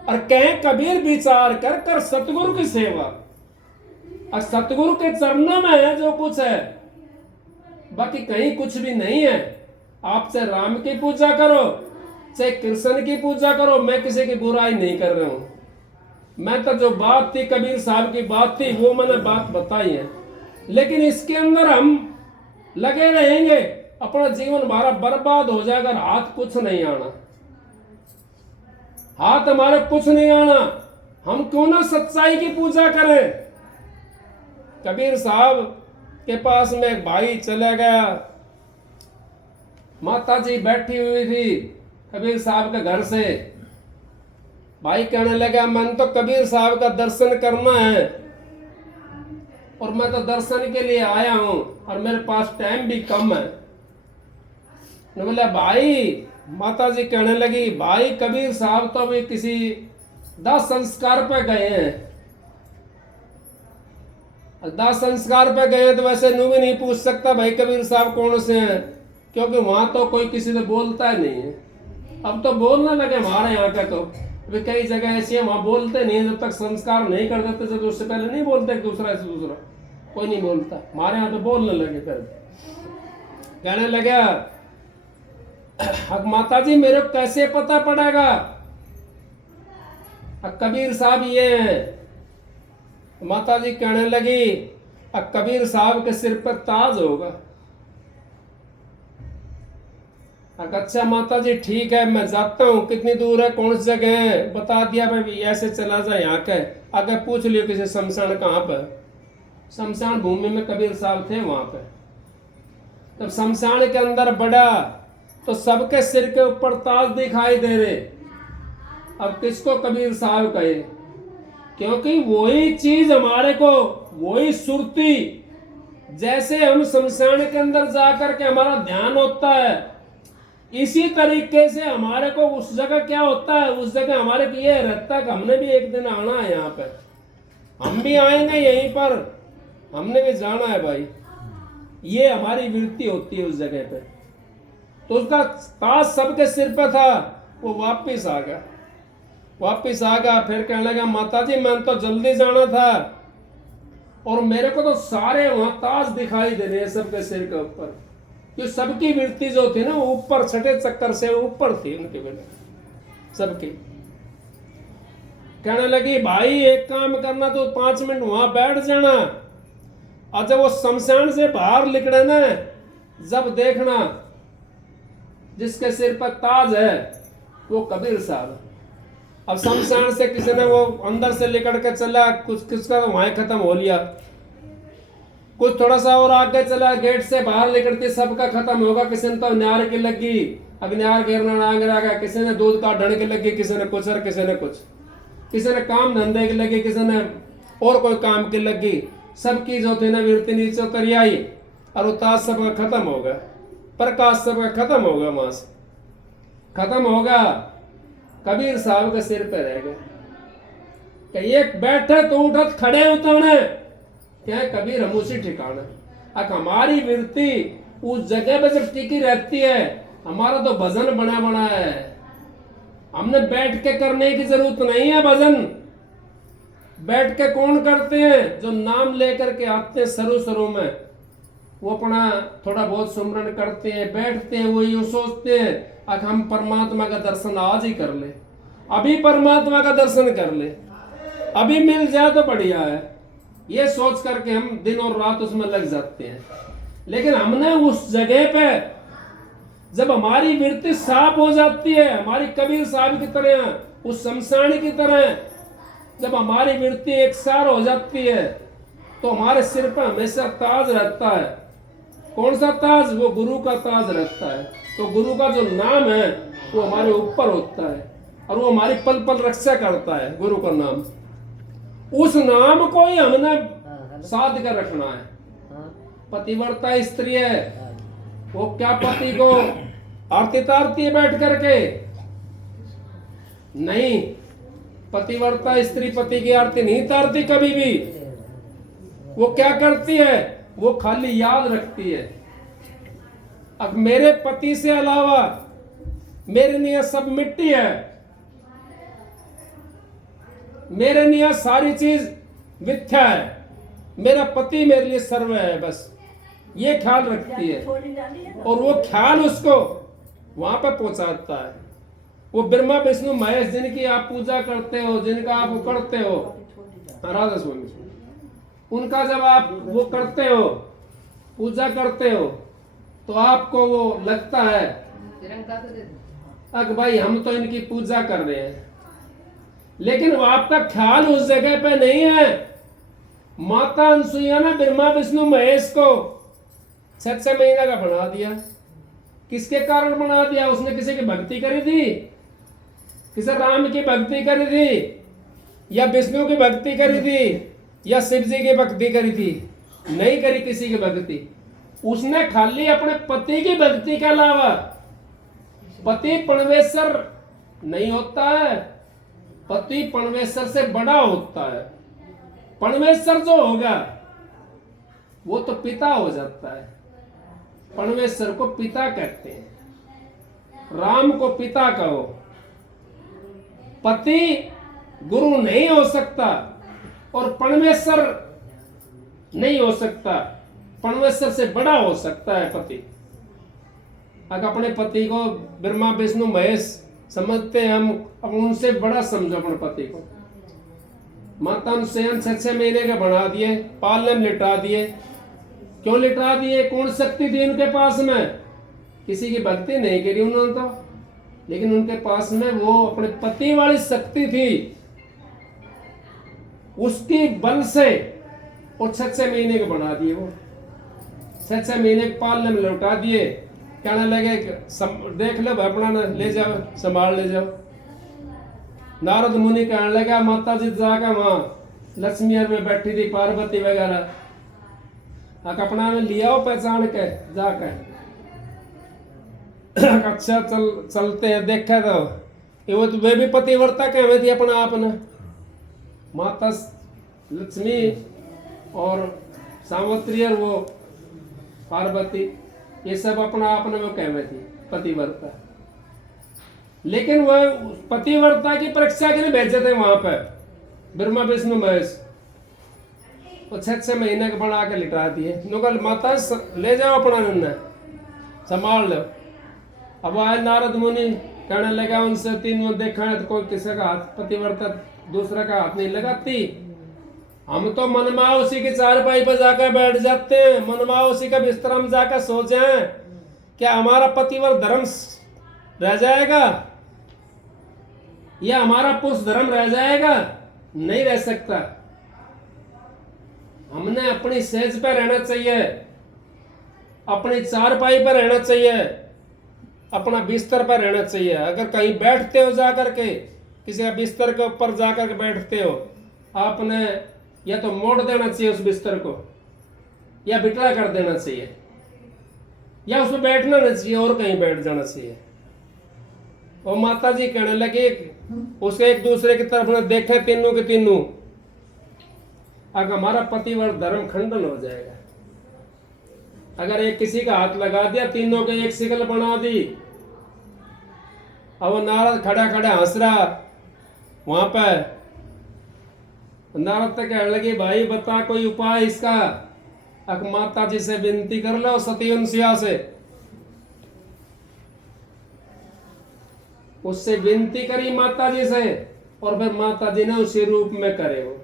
और कहे कबीर विचार कर कर सतगुरु की सेवा। और सतगुरु के चरणों में है जो कुछ है, बाकी कहीं कुछ भी नहीं है। आप चाहे राम की पूजा करो, चाहे कृष्ण की पूजा करो, मैं किसी की बुराई नहीं कर रहा हूं। मैं तो जो बात थी कबीर साहब की बात थी वो मैंने बात बताई है, लेकिन इसके अंदर हम लगे रहेंगे, अपना जीवन हमारा बर्बाद हो जाएगा। हाथ कुछ नहीं आना, हाथ हमारे कुछ नहीं आना। हम क्यों ना सच्चाई की पूजा करें। कबीर साहब के पास में एक भाई चला गया, माता जी बैठी हुई थी कबीर साहब के घर से। भाई कहने लगा, मन तो कबीर साहब का दर्शन करना है और मैं तो दर्शन के लिए आया हूं और मेरे पास टाइम भी कम है। बोला भाई, माता जी कहने लगी, भाई कबीर साहब तो अभी किसी 10 संस्कार पे गए हैं। 10 संस्कार पे गए तो वैसे यूं भी नहीं पूछ सकता भाई कबीर साहब कौन से हैं, क्योंकि वहां तो कोई किसी से बोलता ही नहीं है। अब तो बोलने लगे हमारे यहाँ का, तो अभी कई जगह ऐसी है वहां बोलते नहीं, जब तक संस्कार नहीं कर देते जब उससे पहले नहीं बोलते एक दूसरा से दूसरा, कोई नहीं बोलता। हमारे यहाँ तो बोलने लगे। फिर कहने लगे, अब माता जी मेरे को कैसे पता पड़ेगा अब कबीर साहब ये हैं। माता जी कहने लगी, अब कबीर साहब के सिर पर ताज होगा। अच्छा माता जी ठीक है, मैं जाता हूँ, कितनी दूर है, कौन सी जगह है, बता दिया भाई ऐसे चला जाए यहाँ के। अगर पूछ लियो किसी शमशान कहाँ पर, शमशान भूमि में कबीर साहब थे वहां पे। तब शमशान के अंदर बढ़ा तो सबके सिर के ऊपर ताज दिखाई दे रहे। अब किसको कबीर साहब कहे, क्योंकि वही चीज हमारे को, वही सुरती, जैसे हम शमशान के अंदर जाकर के हमारा ध्यान होता है, इसी तरीके से हमारे को उस जगह क्या होता है, उस जगह हमारे को ये रहता है कि हमने भी एक दिन आना है यहाँ पे, हम भी आएंगे यहीं पर, हमने भी जाना है भाई। ये हमारी वृत्ति होती है उस जगह पे। तो उसका ताज सबके सिर पे था, वो वापिस आ गया, वापिस आ गया। फिर कहने लगा, माता जी मैं तो जल्दी जाना था और मेरे को तो सारे वहां ताज दिखाई दे रहे हैं सबके सिर के ऊपर। जो सबकी वृत्ति जो थी ना ऊपर, छठे चक्कर से ऊपर थी उनके बेटे सबकी। कहने लगी, भाई एक काम करना, तो 5 मिनट वहां बैठ जाना, और जब वो शमशान से बाहर निकले ना, जब देखना जिसके सिर पर ताज है वो कबीर साहब। अब शमशान से किसी ने वो अंदर से लेकर के चला, कुछ किसका तो वहां खत्म हो लिया, कुछ थोड़ा सा और आगे चला, गेट से बाहर निकलते सबका खत्म होगा। किसी ने तो न्यार की लगी, अब न्यार गिरना नांग रहा गया, किसी ने दूध का ढंग की लगी, किसी ने कुछ और किसी ने कुछ, किसी ने काम धंधे की लगी, किसी ने और कोई काम की लगी। सबकी जो थी ना वृत्ति नीचे उतर आई और उतार सबका खत्म हो गया, प्रकाश सबका खत्म हो गया, वहां से खत्म हो गया। कबीर साहब के सिर पे रह गए। एक बैठे तो उठत, खड़े उतरने, क्या कबीर हम उसी ठिकाने। अब हमारी वृत्ति उस जगह पे जब टिकी रहती है, हमारा तो भजन बना बना है, हमने बैठ के करने की जरूरत नहीं है। भजन बैठ के कौन करते हैं, जो नाम लेकर के आते हैं शुरू शुरू में, वो अपना थोड़ा बहुत सुमरन करते हैं, बैठते हैं, वो यूं सोचते हैं कि हम परमात्मा का दर्शन आज ही कर ले, अभी परमात्मा का दर्शन कर ले, अभी मिल जाए तो बढ़िया है, ये सोच करके हम दिन और रात उसमें लग जाते हैं। लेकिन हमने उस जगह पे जब हमारी वृत्ति साफ हो जाती है, हमारी कबीर साहब की तरह, उस शमशान की तरह जब हमारी वृत्ति एकसार हो जाती है, तो हमारे सिर पर हमेशा ताज रहता है। कौन सा ताज? वो गुरु का ताज रहता है। तो गुरु का जो नाम है वो हमारे ऊपर होता है और वो हमारी पल पल रक्षा करता है। गुरु का नाम, उस नाम को ही हमने साध कर रखना है। पतिव्रता स्त्री है, वो क्या पति को आरती तारती है बैठ करके, नहीं, पतिव्रता स्त्री पति की आरती नहीं तारती कभी भी। वो क्या करती है, वो खाली याद रखती है, अब मेरे पति से अलावा मेरे लिए सब मिट्टी है, मेरे लिए सारी चीज मिथ्या है, मेरा पति मेरे लिए सर्व है, बस ये ख्याल रखती है। और वो ख्याल उसको वहां पर पहुंचाता है। वो ब्रह्मा विष्णु महेश जिनकी आप पूजा करते हो, जिनका आप वो करते हो, राधा स्वामी, उनका जब आप वो करते हो, पूजा करते हो, तो आपको वो लगता है अग भाई हम तो इनकी पूजा कर रहे हैं, लेकिन वो आपका ख्याल उस जगह पे नहीं है। माता अनसुईया ने ब्रह्मा विष्णु महेश को 6 महीने का बना दिया। किसके कारण बना दिया? उसने किसी की भक्ति करी थी? किसी राम की भक्ति करी थी, या विष्णु की भक्ति करी थी, या शिव जी की भक्ति करी थी? नहीं करी किसी की भक्ति। उसने खाली अपने पति की भक्ति के अलावा, पति परमेश्वर नहीं होता है, पति परमेश्वर से बड़ा होता है। परमेश्वर जो होगा वो तो पिता हो जाता है। परमेश्वर को पिता कहते हैं, राम को पिता कहो। पति गुरु नहीं हो सकता और परमेश्वर नहीं हो सकता, परमेश्वर से बड़ा हो सकता है पति। अगर अपने पति को ब्रह्मा विष्णु महेश समझते हैं हम, अब उनसे बड़ा समझो अपने पति को। माता अनुसैया 6 महीने के बना दिए, पालने में लिटा दिए। क्यों लिटा दिए? कौन शक्ति थी उनके पास में? किसी की भक्ति नहीं करी उन्होंने तो, लेकिन उनके पास में वो अपने पति वाली शक्ति थी, उसकी बल से और 6 महीने के बना दिए। वो 6 महीने के पालने में लौटा दिए। कहने लगे देख लो अपना ले जाओ, संभाल ले जाओ। नारद मुनि कहने लगा माता जी जाकर वहां लक्ष्मी में बैठी थी, पार्वती वगैरह, अपना में लिया पहचान के जाकर। अच्छा चलते हैं, देखा तो वो तो वे भी पतिव्रता कहे थी अपना आप ने। माता लक्ष्मी और सावित्री और वो पार्वती, ये सब अपना आप ने वो कहे थी पतिव्रता। लेकिन वह पतिव्रता की परीक्षा के लिए भेजे थे वहां पर ब्रह्मा विष्णु महेश। तो 6 महीने के बना के लिटा दिए। नोकल माता ले जाओ अपना निर्णय, संभाल लो। अब आए नारद मुनि, कहने लगा उनसे 3 देखा है तो कोई किसी का हाथ पतिव्रता दूसरा का हाथ नहीं लगाती। हम तो मनमा उसी की चारपाई पर जाकर बैठ जाते हैं, मनमा उसी का बिस्तर हम जाकर सो जाए। क्या हमारा पतिव्रत धर्म रह जाएगा या हमारा पुरुष धर्म रह जाएगा? नहीं रह सकता। हमने अपनी सेज पर रहना चाहिए, अपनी चारपाई पर रहना चाहिए, अपना बिस्तर पर रहना चाहिए। अगर कहीं बैठते हो जाकर के, किसी का बिस्तर के ऊपर जाकर के बैठते हो, आपने या तो मोड़ देना चाहिए उस बिस्तर को, या बिटला कर देना चाहिए, या उसमें बैठना नहीं चाहिए और कहीं बैठ जाना चाहिए। और माता जी कहने लगे, उसके एक दूसरे की तरफ ने देखे तीनों के तीनों, अगर हमारा पतिव्रत धर्म खंडन हो जाएगा। अगर एक किसी का हाथ लगा दिया, तीनों के एक शिकल बना दी। अब वो नारद खड़ा खड़ा हंस रहा वहां पर। नारद तक कहने लगे भाई बता कोई उपाय इसका। अक माता जी से विनती कर लो, सती अनुसुईया से। उससे विनती करी माता जी से, और फिर माता जी ने उसी रूप में करे। वो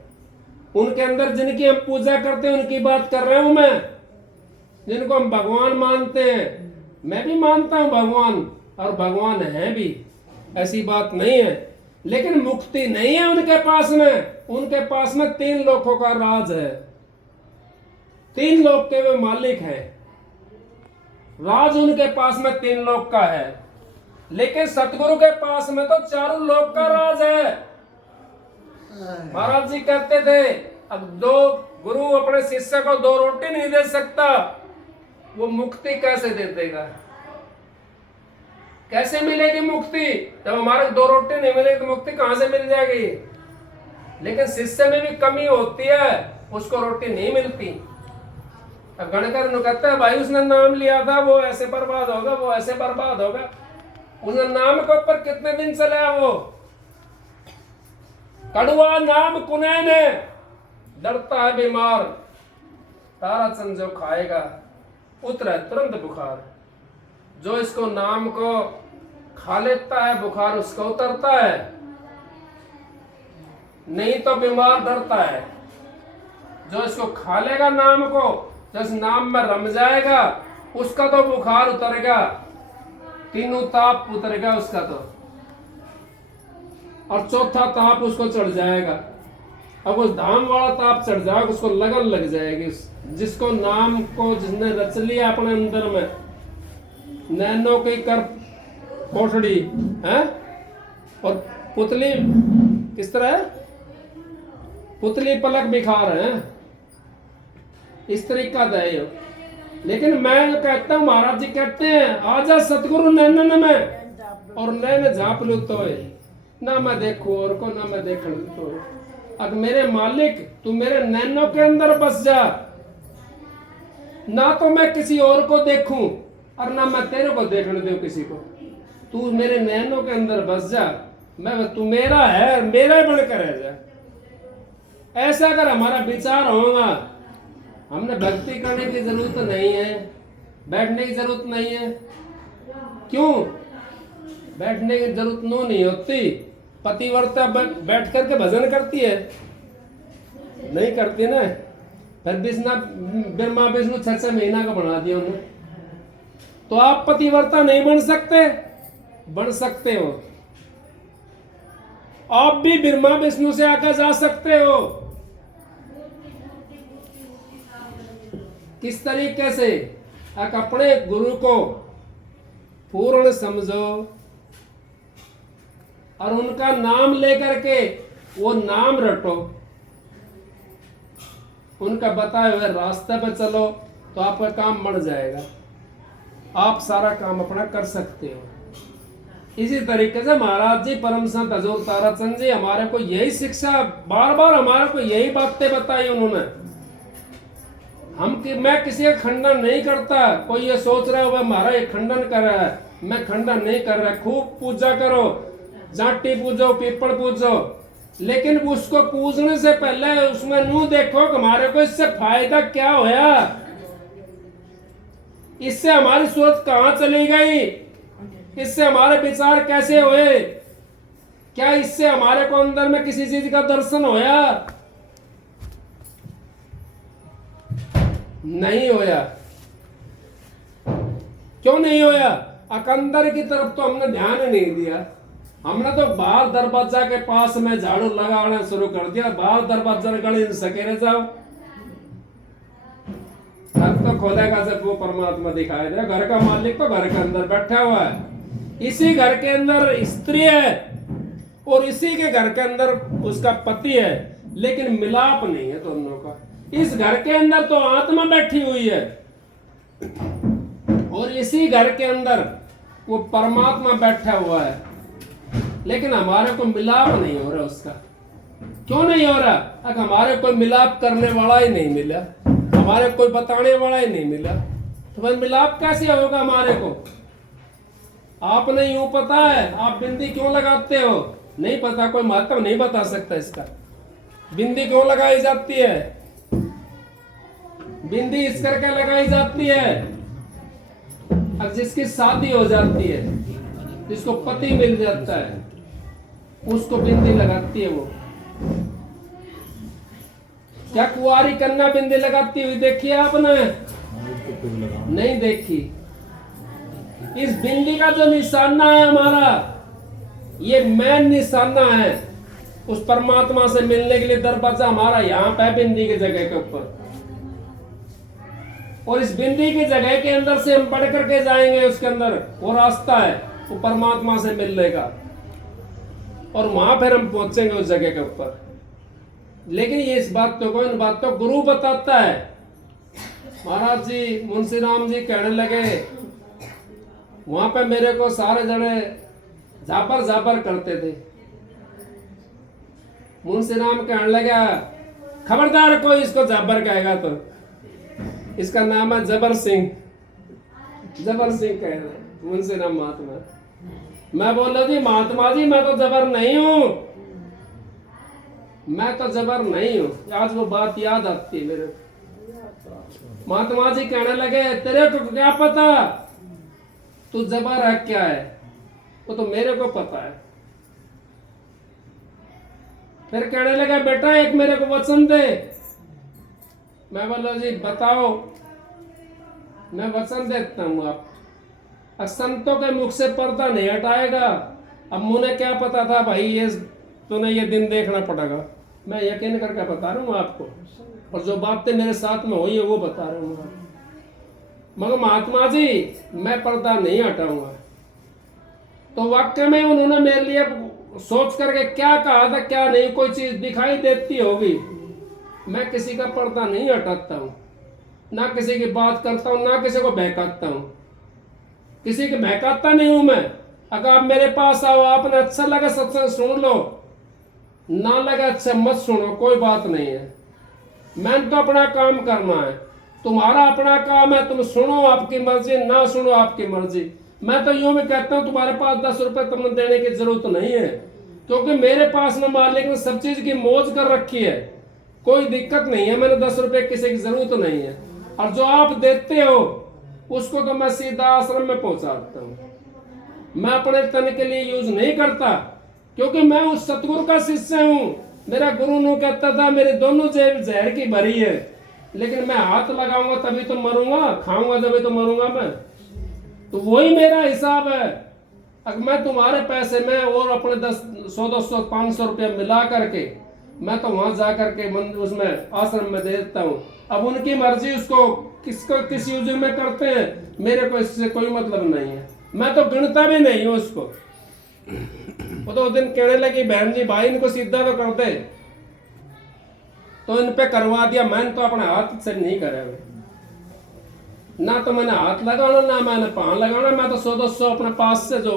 उनके अंदर जिनकी हम पूजा करते हैं उनकी बात कर रहा हूं मैं, जिनको हम भगवान मानते हैं। मैं भी मानता हूं भगवान, और भगवान है भी, ऐसी बात नहीं है। लेकिन मुक्ति नहीं है उनके पास में। उनके पास में 3 लोकों का राज है, 3 लोक के वे मालिक हैं। राज उनके पास में 3 लोक का है, लेकिन सतगुरु के पास में तो 4 लोक का राज है। महाराज जी कहते थे, अब 2 गुरु अपने शिष्य को 2 रोटी नहीं दे सकता, वो मुक्ति कैसे दे देगा? कैसे मिलेगी मुक्ति? जब हमारे 2 रोटी नहीं मिलेगी तो मुक्ति कहां से मिल जाएगी? लेकिन शिष्य में भी कमी होती है, उसको रोटी नहीं मिलती। अब गणकर कहता है भाई उसने नाम लिया था, वो ऐसे बर्बाद होगा, वो ऐसे बर्बाद होगा। उसने नाम के ऊपर कितने दिन चला वो? कड़वा नाम कुनैन है, डरता है बीमार, ताराचंद जो खाएगा उतरे तुरंत बुखार। जो इसको नाम को खा लेता है बुखार उसको उतरता है, नहीं तो बीमार डरता है। जो इसको खा लेगा नाम को, जो इस नाम में रम जाएगा, उसका तो बुखार उतरेगा, तीनों ताप उतरेगा उसका तो, और चौथा ताप उसको चढ़ जाएगा। अब उस धाम वाला ताप चढ़ जाएगा, उसको लगन लग जाएगी। जिसको नाम को जिसने रच लिया अपने अंदर में, नैनो की कर कोठड़ी है, और पुतली किस तरह है, पुतली पलक बिखार है, इस तरीका दे। लेकिन मैं कहता हूँ, महाराज जी कहते हैं आजा सतगुरु नैनन में और नैन झाँप लू तो ना मैं देखूं और को ना मैं देख लू तो। अब मेरे मालिक तू मेरे नैनों के अंदर बस जा, ना तो मैं किसी और को देखूं और ना मैं तेरे को देखने दूं किसी को। तू मेरे नैनों के अंदर बस जा, मैं तू मेरा है, मेरा बनकर रह जा। ऐसा अगर हमारा विचार होगा, हमने भक्ति करने की जरूरत नहीं है, बैठने की जरूरत नहीं है। क्यों बैठने की जरूरत नहीं होती? पतिव्रता बैठ करके भजन करती है? नहीं करती ना। फिर ब्रह्मा विष्णु 6 महीना का बना दिया उन्होंने। तो आप पतिव्रता नहीं बन सकते? बन सकते हो। आप भी ब्रह्मा विष्णु से आगे जा सकते हो। किस तरीके से? आप अपने गुरु को पूर्ण समझो और उनका नाम लेकर के वो नाम रटो, उनका बताए हुए रास्ते पे चलो, तो आपका काम बढ़ जाएगा। आप सारा काम अपना कर सकते हो। इसी तरीके से महाराज जी परम संत हजूर ताराचंद जी हमारे को यही शिक्षा, बार बार हमारे को यही बातें बताई उन्होंने। मैं किसी का खंडन नहीं करता। कोई ये सोच रहा है हमारा ये खंडन कर रहा है, मैं खंडन नहीं कर रहा। खूब पूजा करो, जाटी पूजो, पीपल पूजो, लेकिन उसको पूजने से पहले उसमें नू देखो कि हमारे को इससे फायदा क्या होया, इससे हमारी सूरत कहां चली गई, इससे हमारे विचार कैसे हुए, क्या इससे हमारे को अंदर में किसी चीज का दर्शन होया? नहीं होया। क्यों नहीं होया? अंदर की तरफ तो हमने ध्यान ही नहीं दिया। हमने तो बाहर दरवाजा के पास में झाड़ू लगाना शुरू कर दिया। बाहर दरवाजा गले सकेरे जाओ, घर तो खोलेगा जब वो परमात्मा दिखाई दे। घर का मालिक तो घर के अंदर बैठा हुआ है। इसी घर के अंदर स्त्री है और इसी के घर के अंदर उसका पति है, लेकिन मिलाप नहीं है दोनों का। इस घर के अंदर तो आत्मा बैठी हुई है और इसी घर के अंदर वो परमात्मा बैठा हुआ है, लेकिन हमारे को मिलाप नहीं हो रहा उसका। क्यों नहीं हो रहा? अगर हमारे कोई मिलाप करने वाला ही नहीं मिला, हमारे कोई बताने वाला ही नहीं मिला, तो भाई मिलाप कैसे होगा हमारे को? आपने यूं पता है, आप बिंदी क्यों लगाते हो? नहीं पता, कोई महत्व नहीं बता सकता इसका। बिंदी क्यों लगाई जाती है? बिंदी इस करके लगाई जाती है, अब जिसकी शादी हो जाती है, जिसको पति मिल जाता है, उसको बिंदी लगाती है। वो क्या कुंवारी कन्या बिंदी लगाती हुई देखी है आपने? नहीं देखी। इस बिंदी का जो निशाना है हमारा, ये मेन निशाना है उस परमात्मा से मिलने के लिए। दरवाजा हमारा यहाँ पे बिंदी की जगह के ऊपर, और इस बिंदी की जगह के अंदर से हम बढ़ करके जाएंगे, उसके अंदर वो रास्ता है वो परमात्मा से मिलने का, और वहां फिर हम पहुंचेंगे उस जगह के ऊपर। लेकिन ये इस बातों को, इन बातों को गुरु बताता है। महाराज जी, मुंशी राम जी कहने लगे वहां पे मेरे को सारे जने झापर झापर करते थे। मुंशी राम कहने लगा, खबरदार कोई इसको जबर कहेगा तो इसका नाम है जबर सिंह। जबर सिंह कह रहे मुंशी राम महात्मा। मैं बोला जी महात्मा जी मैं तो जबर नहीं हूं, मैं तो जबर नहीं हूं। आज वो बात याद आती है मेरे को। महात्मा जी कहने लगे, तेरे को क्या पता तू जबर है क्या है, वो तो मेरे को पता है। फिर कहने लगा, बेटा एक मेरे को वचन दे। मैं बोला जी बताओ। मैं वचन देता हूं आप संतों के मुख से पर्दा नहीं हटाएगा। अब मुझे क्या पता था भाई ये तूने ये दिन देखना पड़ेगा। मैं यकीन करके बता रहा हूँ आपको, और जो बातें मेरे साथ में हुई है वो बता रहा हूँ। मगर महात्मा जी मैं पर्दा नहीं हटाऊंगा। तो वाक्य में उन्होंने मेरे लिए सोच करके क्या कहा था क्या नहीं, कोई चीज दिखाई देती होगी। मैं किसी का पर्दा नहीं हटाता हूँ, ना किसी की बात करता हूँ, ना किसी को बहकाता हूँ, किसी की बहकाता नहीं हूं मैं। अगर आप मेरे पास आओ, आपने अच्छा लगा सत्संग सुन लो, ना लगा अच्छा मत सुनो, कोई बात नहीं है। मैंने तो अपना काम करना है, तुम्हारा अपना काम है, तुम सुनो आपकी मर्जी, ना सुनो आपकी मर्जी। मैं तो यूं भी कहता हूं तुम्हारे पास 10 रुपए तुमने देने की जरूरत नहीं है, क्योंकि मेरे पास ना मालिक ने सब चीज की मौज कर रखी है, कोई दिक्कत नहीं है। मैंने 10 रुपए किसी की जरूरत नहीं है, और जो आप देते हो उसको तो मैं सीधा आश्रम में पहुंचाता हूं। मैं अपने तन के लिए यूज नहीं करता, क्योंकि मैं उस सतगुरु का शिष्य हूं। मेरा गुरु नु कहता था मेरे दोनों जेब जहर की भरी है, लेकिन मैं हाथ लगाऊंगा तभी तो मरूंगा, खाऊंगा तभी तो मरूंगा मैं। तो वही मेरा हिसाब है। अगर मैं तुम्हारे पैसे में और अपने 10, 100, 200, 500 रुपया मिला करके मैं तो वहां जा करके उसमें आश्रम में दे देता हूँ। अब उनकी मर्जी, उसको किसको किस यूज में करते हैं, मेरे को इससे कोई मतलब नहीं है। मैं तो गिनता भी नहीं हूँ उसको। वो तो उस दिन कहने लगी, बहन जी भाई इनको सीधा तो कर दे, तो इन पे करवा दिया। मैंने तो अपने हाथ से नहीं करे, ना तो मैंने हाथ लगाना ना मैंने पान लगाना। मैं तो 100-200 अपने पास से जो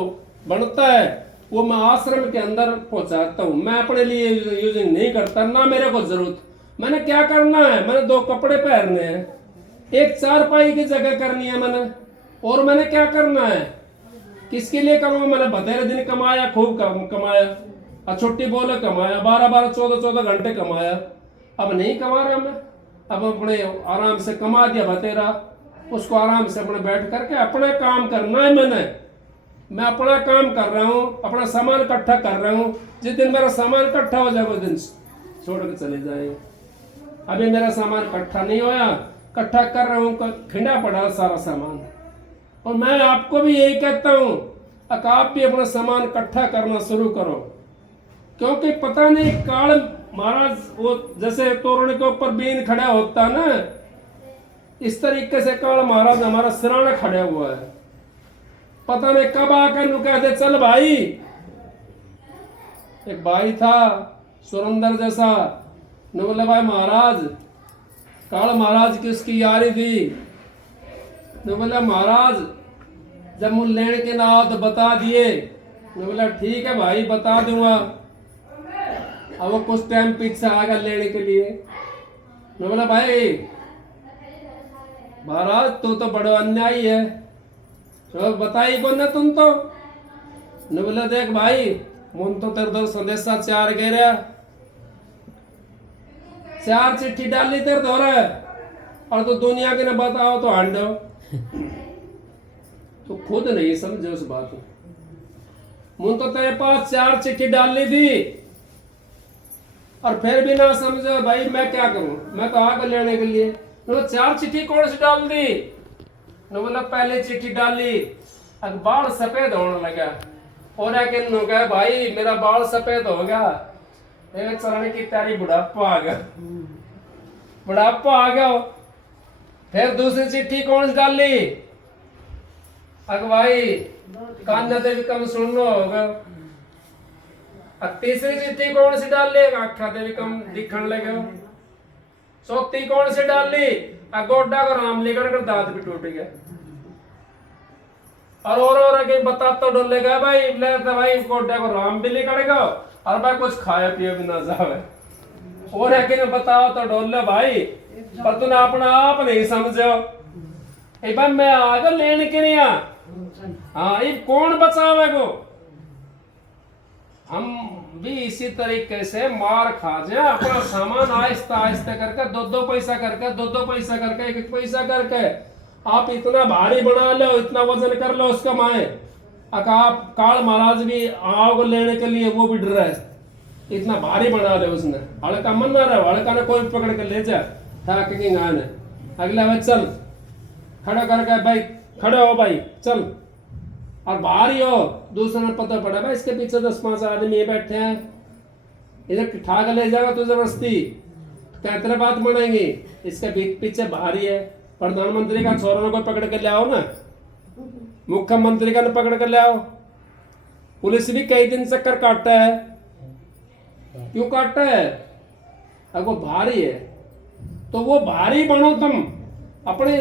बनता है वो मैं आश्रम के अंदर पहुंचाता हूँ। मैं अपने लिए यूजिंग नहीं करता, ना मेरे को जरूरत। मैंने क्या करना है, मैंने 2 कपड़े पहनने हैं, एक 4 पाई की जगह करनी है मैंने, और मैंने क्या करना है, किसके लिए करूँगा। मैंने बतेरे दिन कमाया, खूब कमाया, और छुट्टी बोले कमाया, 12-12, 14-14 घंटे कमाया। अब नहीं कमा रहा मैं, अब अपने आराम से कमा दिया बतेरा, उसको आराम से अपने बैठ करके अपना काम करना है। मैं अपना काम कर रहा हूँ, अपना सामान इकट्ठा कर रहा हूँ। जिस दिन मेरा सामान इकट्ठा हो जाएगा उस दिन छोड़ के चले जाएंगे। अभी मेरा सामान इकट्ठा नहीं होया, इकट्ठा कर रहा हूँ, खिंडा पड़ा सारा सामान। और मैं आपको भी यही कहता हूँ, आप भी अपना सामान इकट्ठा करना शुरू करो, क्योंकि पता नहीं काल महाराज वो जैसे तोरण के ऊपर बीन खड़ा होता है ना, इस तरीके से काल महाराज हमारा सिराना खड़ा हुआ है। पता नहीं कब आकर नु कहते चल भाई। एक भाई था सुरंदर जैसा, ने बोले भाई महाराज, काल महाराज की उसकी यारी थी। ने बोला महाराज जब मुझे लेने के ना आओ तो बता दिए। ने बोला ठीक है भाई बता दूंगा। अब वो कुछ टाइम पीछे आ गया लेने के लिए। ने बोला भाई महाराज तू तो बड़ा अन्यायी है, तो बताई कौन ना तुम तो। ने बोला देख भाई मुन तो तेरे दो संदेशा 4 गे रहा, 4 चिट्ठी डाली तेरे दो रहा, और तो दुनिया के ना बताओ तो हांडो। तो खुद नहीं समझे उस बात को। मुन तो तेरे पास 4 चिट्ठी डाली थी, और फिर भी ना समझो भाई मैं क्या करूं, मैं तो आगे लेने के लिए। 4 चिट्ठी कौन सी डाल दी। ने बोला पहले चिट्ठी डाली, अब बाल सफेद होने लगा, और क्या भाई मेरा बाल सफेद हो गया, एक चरण की तैयारी, बुढ़ापा आ गया, बुढ़ापा आ गया। फिर दूसरी चिट्ठी कौन सी डाली, अग भाई कान्ना देवी कम सुनना होगा। अब तीसरी चिट्ठी कौन सी डाली, आखा देवी कम दिखने लगे। चौथी कौन सी डाली, गोड्डा को राम लेकर दांत भी टूट गया। और कहीं बता तो डोलेगा भाई, ले तो भाई गोड्डे को राम भी लिखड़ेगा और भाई कुछ खाए पिए भी ना जावे। और है कि बताओ तो डोले भाई, पर तूने अपना आप नहीं समझो। ए भाई मैं आगे लेने के नहीं आ, हाँ ये कौन बचावे को। हम भी इसी तरीके से मार खा जाए, अपना सामान आहिस्ता आहिस्ता करके दो पैसा करके, दो पैसा करके, एक पैसा करके आप इतना भारी बना लो, इतना वजन कर लो उसका माए। आप काल महाराज भी आओगे लेने के लिए, वो भी डर रहा है, इतना भारी बना ले उसने। हड़का मन ना रहा, हड़का ने कोई पकड़ के ले जा था कि गाने अगला भाई चल खड़ा करके, भाई खड़े हो भाई चल, और भारी हो। दूसरे ने पता पड़ा भाई इसके पीछे 10-5 आदमी बैठे हैं, इधर ठाक ले जाएगा तो जबरदस्ती कैतरे बात बनाएंगे। इसके पीछे भारी है, प्रधानमंत्री का छोरों को पकड़ के ले आओ ना, मुख्यमंत्री का पकड़ कर ले आओ। पुलिस भी कई दिन चक्कर काटता है, क्यों काटता है? अगर वो भारी है तो वो भारी बनो तुम, अपने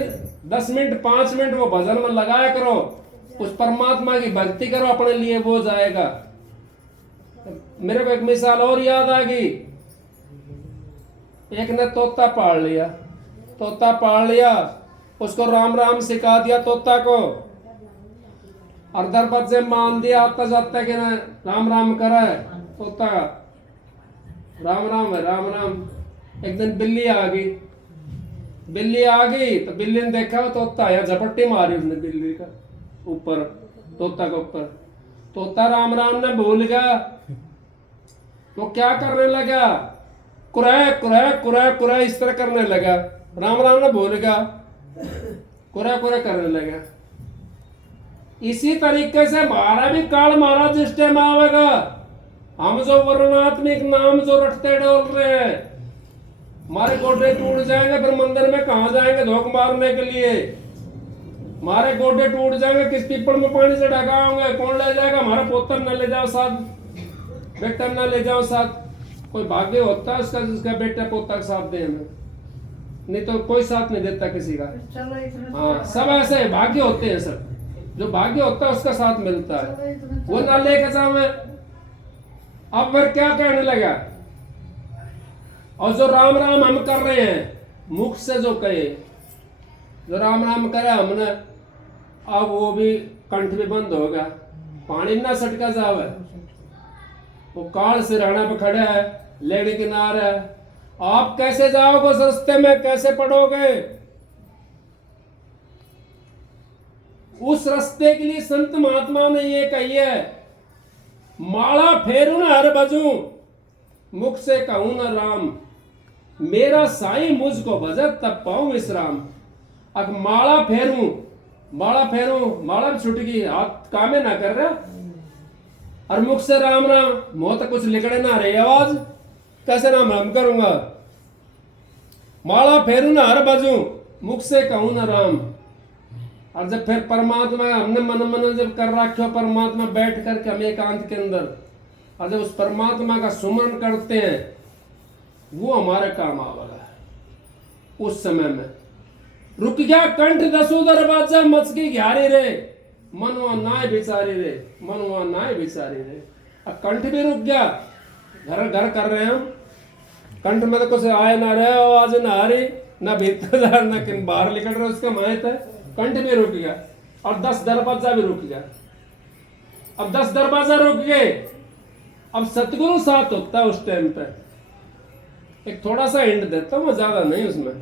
10 मिनट 5 मिनट वो भजन में लगाया करो, उस परमात्मा की भक्ति करो, अपने लिए वो जाएगा। मेरे को एक मिसाल और याद आ गई। एक ने तोता पाल लिया, तोता पाल लिया, उसको राम राम सिखा दिया तोता को, और दरवाजे मान दिया आता जाता कि ना राम राम करा है तोता, राम राम है राम राम। एक दिन बिल्ली आ गई, बिल्ली आ गई तो बिल्ली ने देखा वो तोता आया, झपट्टी मारी उसने बिल्ली का ऊपर, तोता के ऊपर। तोता राम राम ने भूल गया, वो क्या करने लगा, कुरै कुरै कुरै कुरै इस तरह करने लगा। राम राम ने भूल गया, कुरै कुरै करने लगा। इसी तरीके से हमारा भी काल महाराज जिस टाइम आवेगा, हम जो वर्णात्मिक नाम जो रटते डोल रहे हैं, हमारे गोडे टूट जाएंगे, फिर मंदिर में कहा जाएंगे धोख मारने के लिए। हमारे गोडे टूट जाएंगे, किस पीपल में पानी से ढका होंगे, कौन ले जाएगा? हमारा पोता न ले जाओ साथ, बेटा न ले जाओ साथ। कोई भाग्य होता है उसका जिसका बेटा पोता का साथ दे हमें, नहीं तो कोई साथ नहीं देता किसी का। हाँ सब ऐसे भाग्य होते हैं, सब जो भाग्य होता है उसका साथ मिलता है, वो ना लेके जाओ। मैं अब फिर क्या कहने लगा, और जो राम राम हम कर रहे हैं मुख से जो कहे, जो राम राम करे हमने, अब वो भी कंठ भी बंद हो गया, पानी ना सटका जावे। वो काल से राणा पे खड़ा है, लेडी किनारे है, आप कैसे जाओगे उस रास्ते में, कैसे पढ़ोगे? उस रास्ते के लिए संत महात्मा ने ये कही है, माला फेरू न हर बजू, मुख से कहूं न राम, मेरा साईं मुझको भजत तब पाऊं विश्राम। अब माला फेरूं, माला फेरूं, माला भी छूट गई, हाथ कामे ना कर रहा, और मुख से राम राम, मुंह तक कुछ लिखड़े ना रही आवाज, कैसे नाम हम करूंगा? माला फेरू ना हर बाजू, मुख से कहूं ना राम। और जब फिर परमात्मा हमने मन जब कर रखो, परमात्मा बैठ करके हम एकांत के अंदर, और जब उस परमात्मा का सुमरन करते हैं, वो हमारे काम आवेगा। उस समय में रुक गया कंठ 10 दरवाजा, मच की ग्यारी रे, मनवा नाय बिचारी रे, मनवा नाय बिचारी रे। अब कंठ भी रुक गया, घर घर कर रहे हैं हम, कंठ में तो कुछ आए ना रहे, आवाज ना आ रही, ना भीतर जा ना किन बाहर निकल रहे, उसका माहित है। कंठ भी रुक गया और 10 दरवाजा भी रुक गया। अब 10 दरवाजा रुक गए, अब सतगुरु साथ होता है उस टाइम पे। एक थोड़ा सा हिंट देता हूं, ज्यादा नहीं उसमें।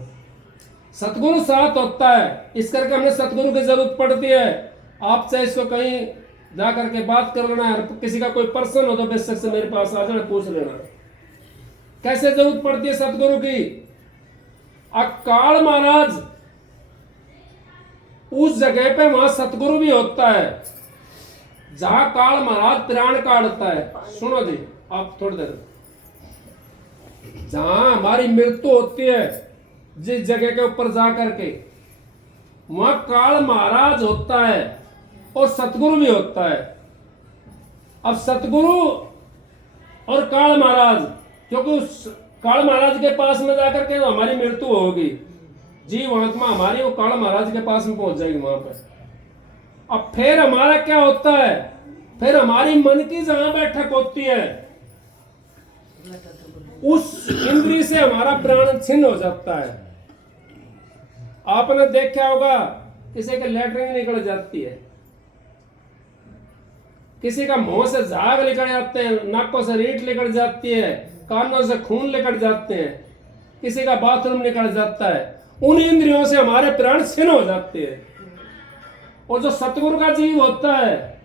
सतगुरु साथ होता है, इस करके हमें सतगुरु की जरूरत पड़ती है। आप चाहे इसको कहीं जा करके बात कर लेना, किसी का कोई पर्सन हो तो बेशक से मेरे पास आ जाना, पूछ लेना कैसे जरूरत पड़ती है सतगुरु की। काल महाराज उस जगह पे वहां सतगुरु भी होता है जहां काल महाराज प्राण काटता है। सुनो जी आप थोड़ी देर, जहां हमारी मृत्यु होती है, जिस जगह के ऊपर जा करके, वहां काल महाराज होता है और सतगुरु भी होता है। अब सतगुरु और काल महाराज, क्योंकि उस काल महाराज के पास में जाकर के तो हमारी मृत्यु होगी, जीव आत्मा हमारी वो काल महाराज के पास में पहुंच जाएगी वहां पर। अब फिर हमारा क्या होता है, फिर हमारी मन की जहां बैठक होती है उस इंद्रिय से हमारा प्राण छिन्न हो जाता है। आपने देखा होगा किसी के लैट्रिन निकल जाती है, किसी का मुंह से झाग निकल जाते हैं, नाकों से रीठ निकल जाती है, कानों से खून निकल जाते हैं, किसी का बाथरूम निकल जाता है। उन इंद्रियों से हमारे प्राण छिन्न हो जाते हैं। और जो सतगुरु का जीव होता है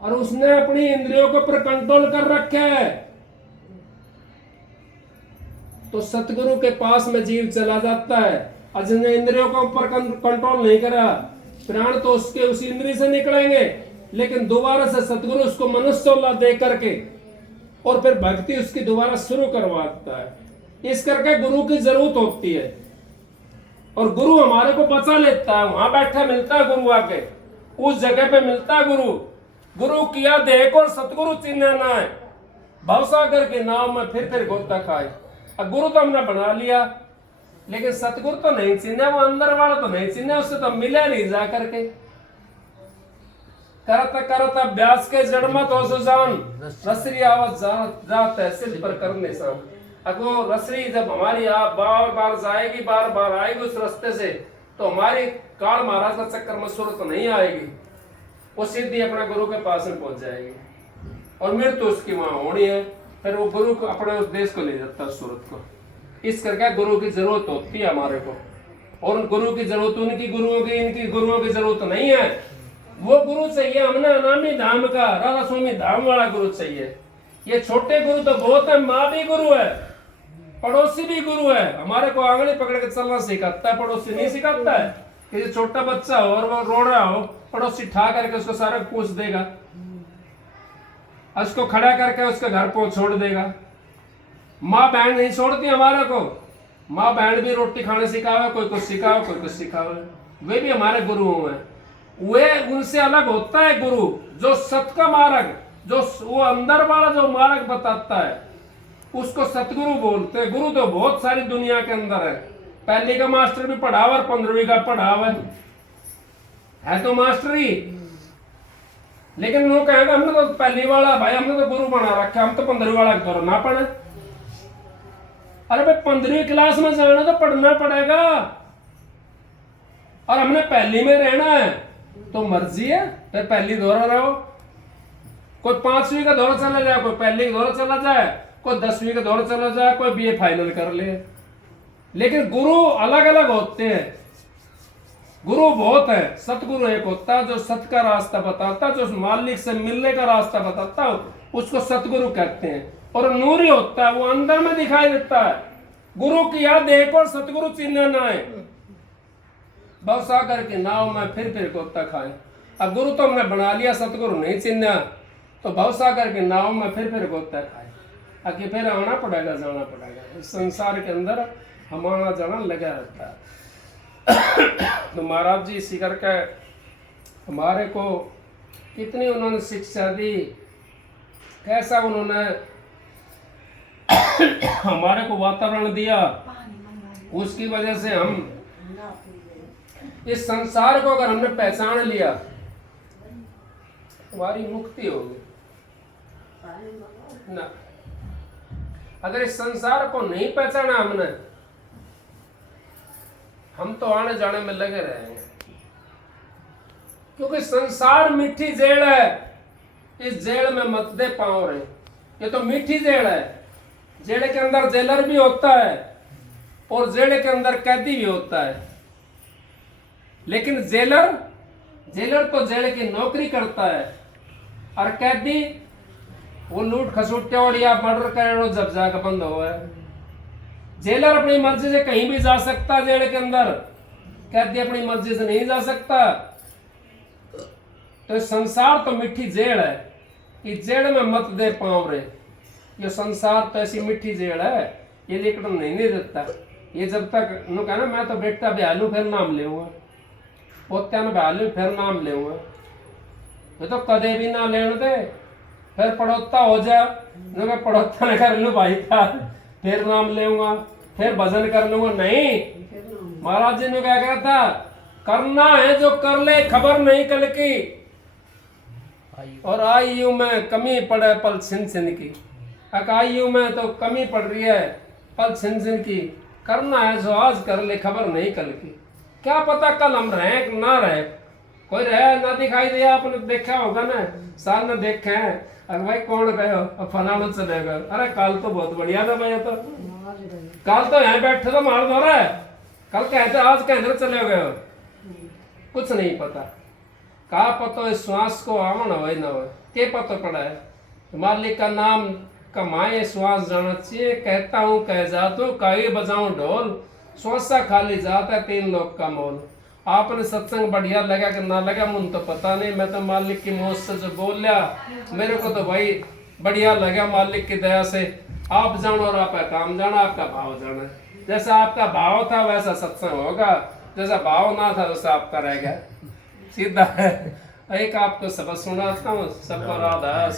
और उसने अपनी इंद्रियों को पर कंट्रोल कर रखा है, तो सतगुरु के पास में जीव चला जाता है। और जिसने इंद्रियों को ऊपर कंट्रोल नहीं करा, प्राण तो उसके उसी इंद्रिय से निकलेंगे, लेकिन दोबारा से सतगुरु उसको मनुष्य दे करके और फिर भक्ति उसकी दोबारा शुरू करवाता है। इस करके गुरु की जरूरत होती है। और गुरु हमारे को बचा लेता है, वहां बैठा मिलता है गुरु, आके उस जगह पे मिलता है गुरु। गुरु किया देख और सतगुरु चिन्ह ना है, भवसागर के नाव में फिर गोता खाए। अब गुरु तो हमने बना लिया, लेकिन सतगुरु तो नहीं चिन्ह, वो अंदर वाला तो नहीं चिन्ह, उससे तो मिले नहीं जा करके। करत करत अभ्यास के जड़ मत हो सुजान, रसरी आवत जात है सिद्ध पर करने सा। अगो रसरी जब हमारी आप बार बार जाएगी, बार बार आएगी उस रास्ते से, तो हमारी काल महाराज का चक्कर में सूरत तो नहीं आएगी, वो सीधी अपने गुरु के पास में पहुंच जाएगी और मृत्यु उसकी वहां होनी है। फिर वो गुरु को अपने उस देश को ले जाता है, सूरत को। इस करके गुरु की जरूरत होती है हमारे को। और गुरु की जरूरत उनकी गुरुओं की, इनकी गुरुओं की जरूरत नहीं है। वो गुरु चाहिए हमने अनामी धाम का, राधा स्वामी धाम वाला गुरु चाहिए। ये छोटे गुरु तो बहुत है, माँ भी गुरु है, पड़ोसी भी गुरु है। हमारे को आंगली पकड़ के चलना सिखाता है, पड़ोसी नहीं सिखाता है। कि छोटा बच्चा हो और वो रो रहा हो, पड़ोसी ठा करके उसको सारा पूछ देगा, उसको खड़ा करके उसके घर को छोड़ देगा। माँ बहन नहीं छोड़ती हमारे को। माँ बहन भी रोटी खाने सिखावे, कोई कुछ सिखावे, कोई कुछ सिखावे। वे भी हमारे गुरु हैं। वे उनसे अलग होता है गुरु, जो सत का मार्ग, जो वो अंदर वाला जो मार्ग बताता है, उसको सतगुरु बोलते हैं। गुरु तो बहुत सारी दुनिया के अंदर है। पहली का मास्टर भी पढ़ावा और 15वीं का पढ़ावा है तो मास्टर ही। लेकिन वो कहेगा हमने तो पहली वाला भाई, हमने तो गुरु बना रखा, हम तो 15वीं वाला तो ना पढ़े। अरे भाई 15वीं क्लास में जाना तो पढ़ना पड़ेगा, और हमने पहली में रहना है तो मर्जी है, फिर पहली दौरा रहो। कोई 5वीं का दौरा चला जाए, कोई पहली का दौरा चला जाए, कोई 10वीं का दौरा चला जाए, कोई बीए फाइनल कर ले। लेकिन गुरु अलग अलग होते हैं। गुरु बहुत है। सतगुरु एक होता है जो सत का रास्ता बताता है, जो मालिक से मिलने का रास्ता बताता है, उसको सतगुरु कहते हैं। और नूरी होता है, वो अंदर में दिखाई देता है। गुरु की याद एक और सतगुरु चिन्ह ना है, भवसागर के नाव में फिर गोता खाए। अब गुरु तो हमने बना लिया, सतगुरु नहीं चिन्ह, तो भवसागर के नाव में फिर गोता खाए। आगे फिर आना पड़ेगा, जाना पड़ेगा। इस संसार के अंदर हमारा जाना लगा रहता है। तो महाराज जी इसी करके हमारे को कितनी उन्होंने शिक्षा दी, कैसा उन्होंने हमारे को वातावरण दिया, उसकी वजह से हम इस संसार को अगर हमने पहचान लिया, हमारी मुक्ति होगी ना। अगर इस संसार को नहीं पहचाना हमने, हम तो आने जाने में लगे रहेंगे। क्योंकि संसार मीठी जेल है, इस जेल में मत दे पाओ रे। ये तो मीठी जेल है। जेल के अंदर जेलर भी होता है और जेल के अंदर कैदी भी होता है। लेकिन जेलर तो जेल की नौकरी करता है, और कैदी वो लूट खसूट और या मर्डर करे जब जाकर बंद हुआ है। जेलर अपनी मर्जी से कहीं भी जा सकता है जेल के अंदर, कैदी अपनी मर्जी से नहीं जा सकता। तो संसार तो मीठी जेल है, इस जेल में मत दे पाओ रे। ये संसार तो ऐसी मीठी जेल है, ये लेकर नहीं देता। ये जब तक नु कहना मैं तो बेटा ब्यालू फिर नाम लेऊंगा, पोत्या ने ब्यालू फिर नाम लेऊंगा, ये तो कदे भी ना लेने दे। फिर पड़ोता हो जा, पड़ोता ने कर लू भाई था, फिर नाम लेऊंगा, फिर भजन कर लूंगा। नहीं, महाराज जी ने क्या कहा था, करना है जो कर ले, खबर नहीं कल की। और आयु में कमी पड़े पल छिन छिन की, आयु में तो कमी पड़ रही है पल छिन छिन की। करना है जो आज कर ले, खबर नहीं कल की। क्या पता कल हम रहे कि ना रहे, कोई रहे ना दिखाई दिया। आपने देखा होगा ना, साल में देखे हैं, अरे भाई कौन गए, फलाना चले गए, अरे कल तो बहुत बढ़िया था भाई, तो कल तो यहाँ बैठे तो मार दो रहा है, कल कहते आज कहीं चले गए हो, कुछ नहीं पता। का पता है श्वास को आवन हो ना हो, के पता पड़ा है। मालिक का नाम कमाए श्वास जाना चाहिए। कहता हूँ कह जाता हूँ, कहीं बजाऊं ढोल, श्वासा खाली जाता है 3 लोग का मोल। आपने सत्संग बढ़िया लगा कि ना लगा मुझे तो पता नहीं, मैं तो मालिक की मौज से जो बोल लिया, मेरे को तो भाई बढ़िया लगा मालिक की दया से। आप जानो और आपका काम जाना, आपका भाव जाना। जैसा आपका भाव था वैसा सत्संग होगा, जैसा भाव ना था वैसा आपका रहेगा। सीधा है। एक आपको सबक सुनाता हूँ, सबको राधा।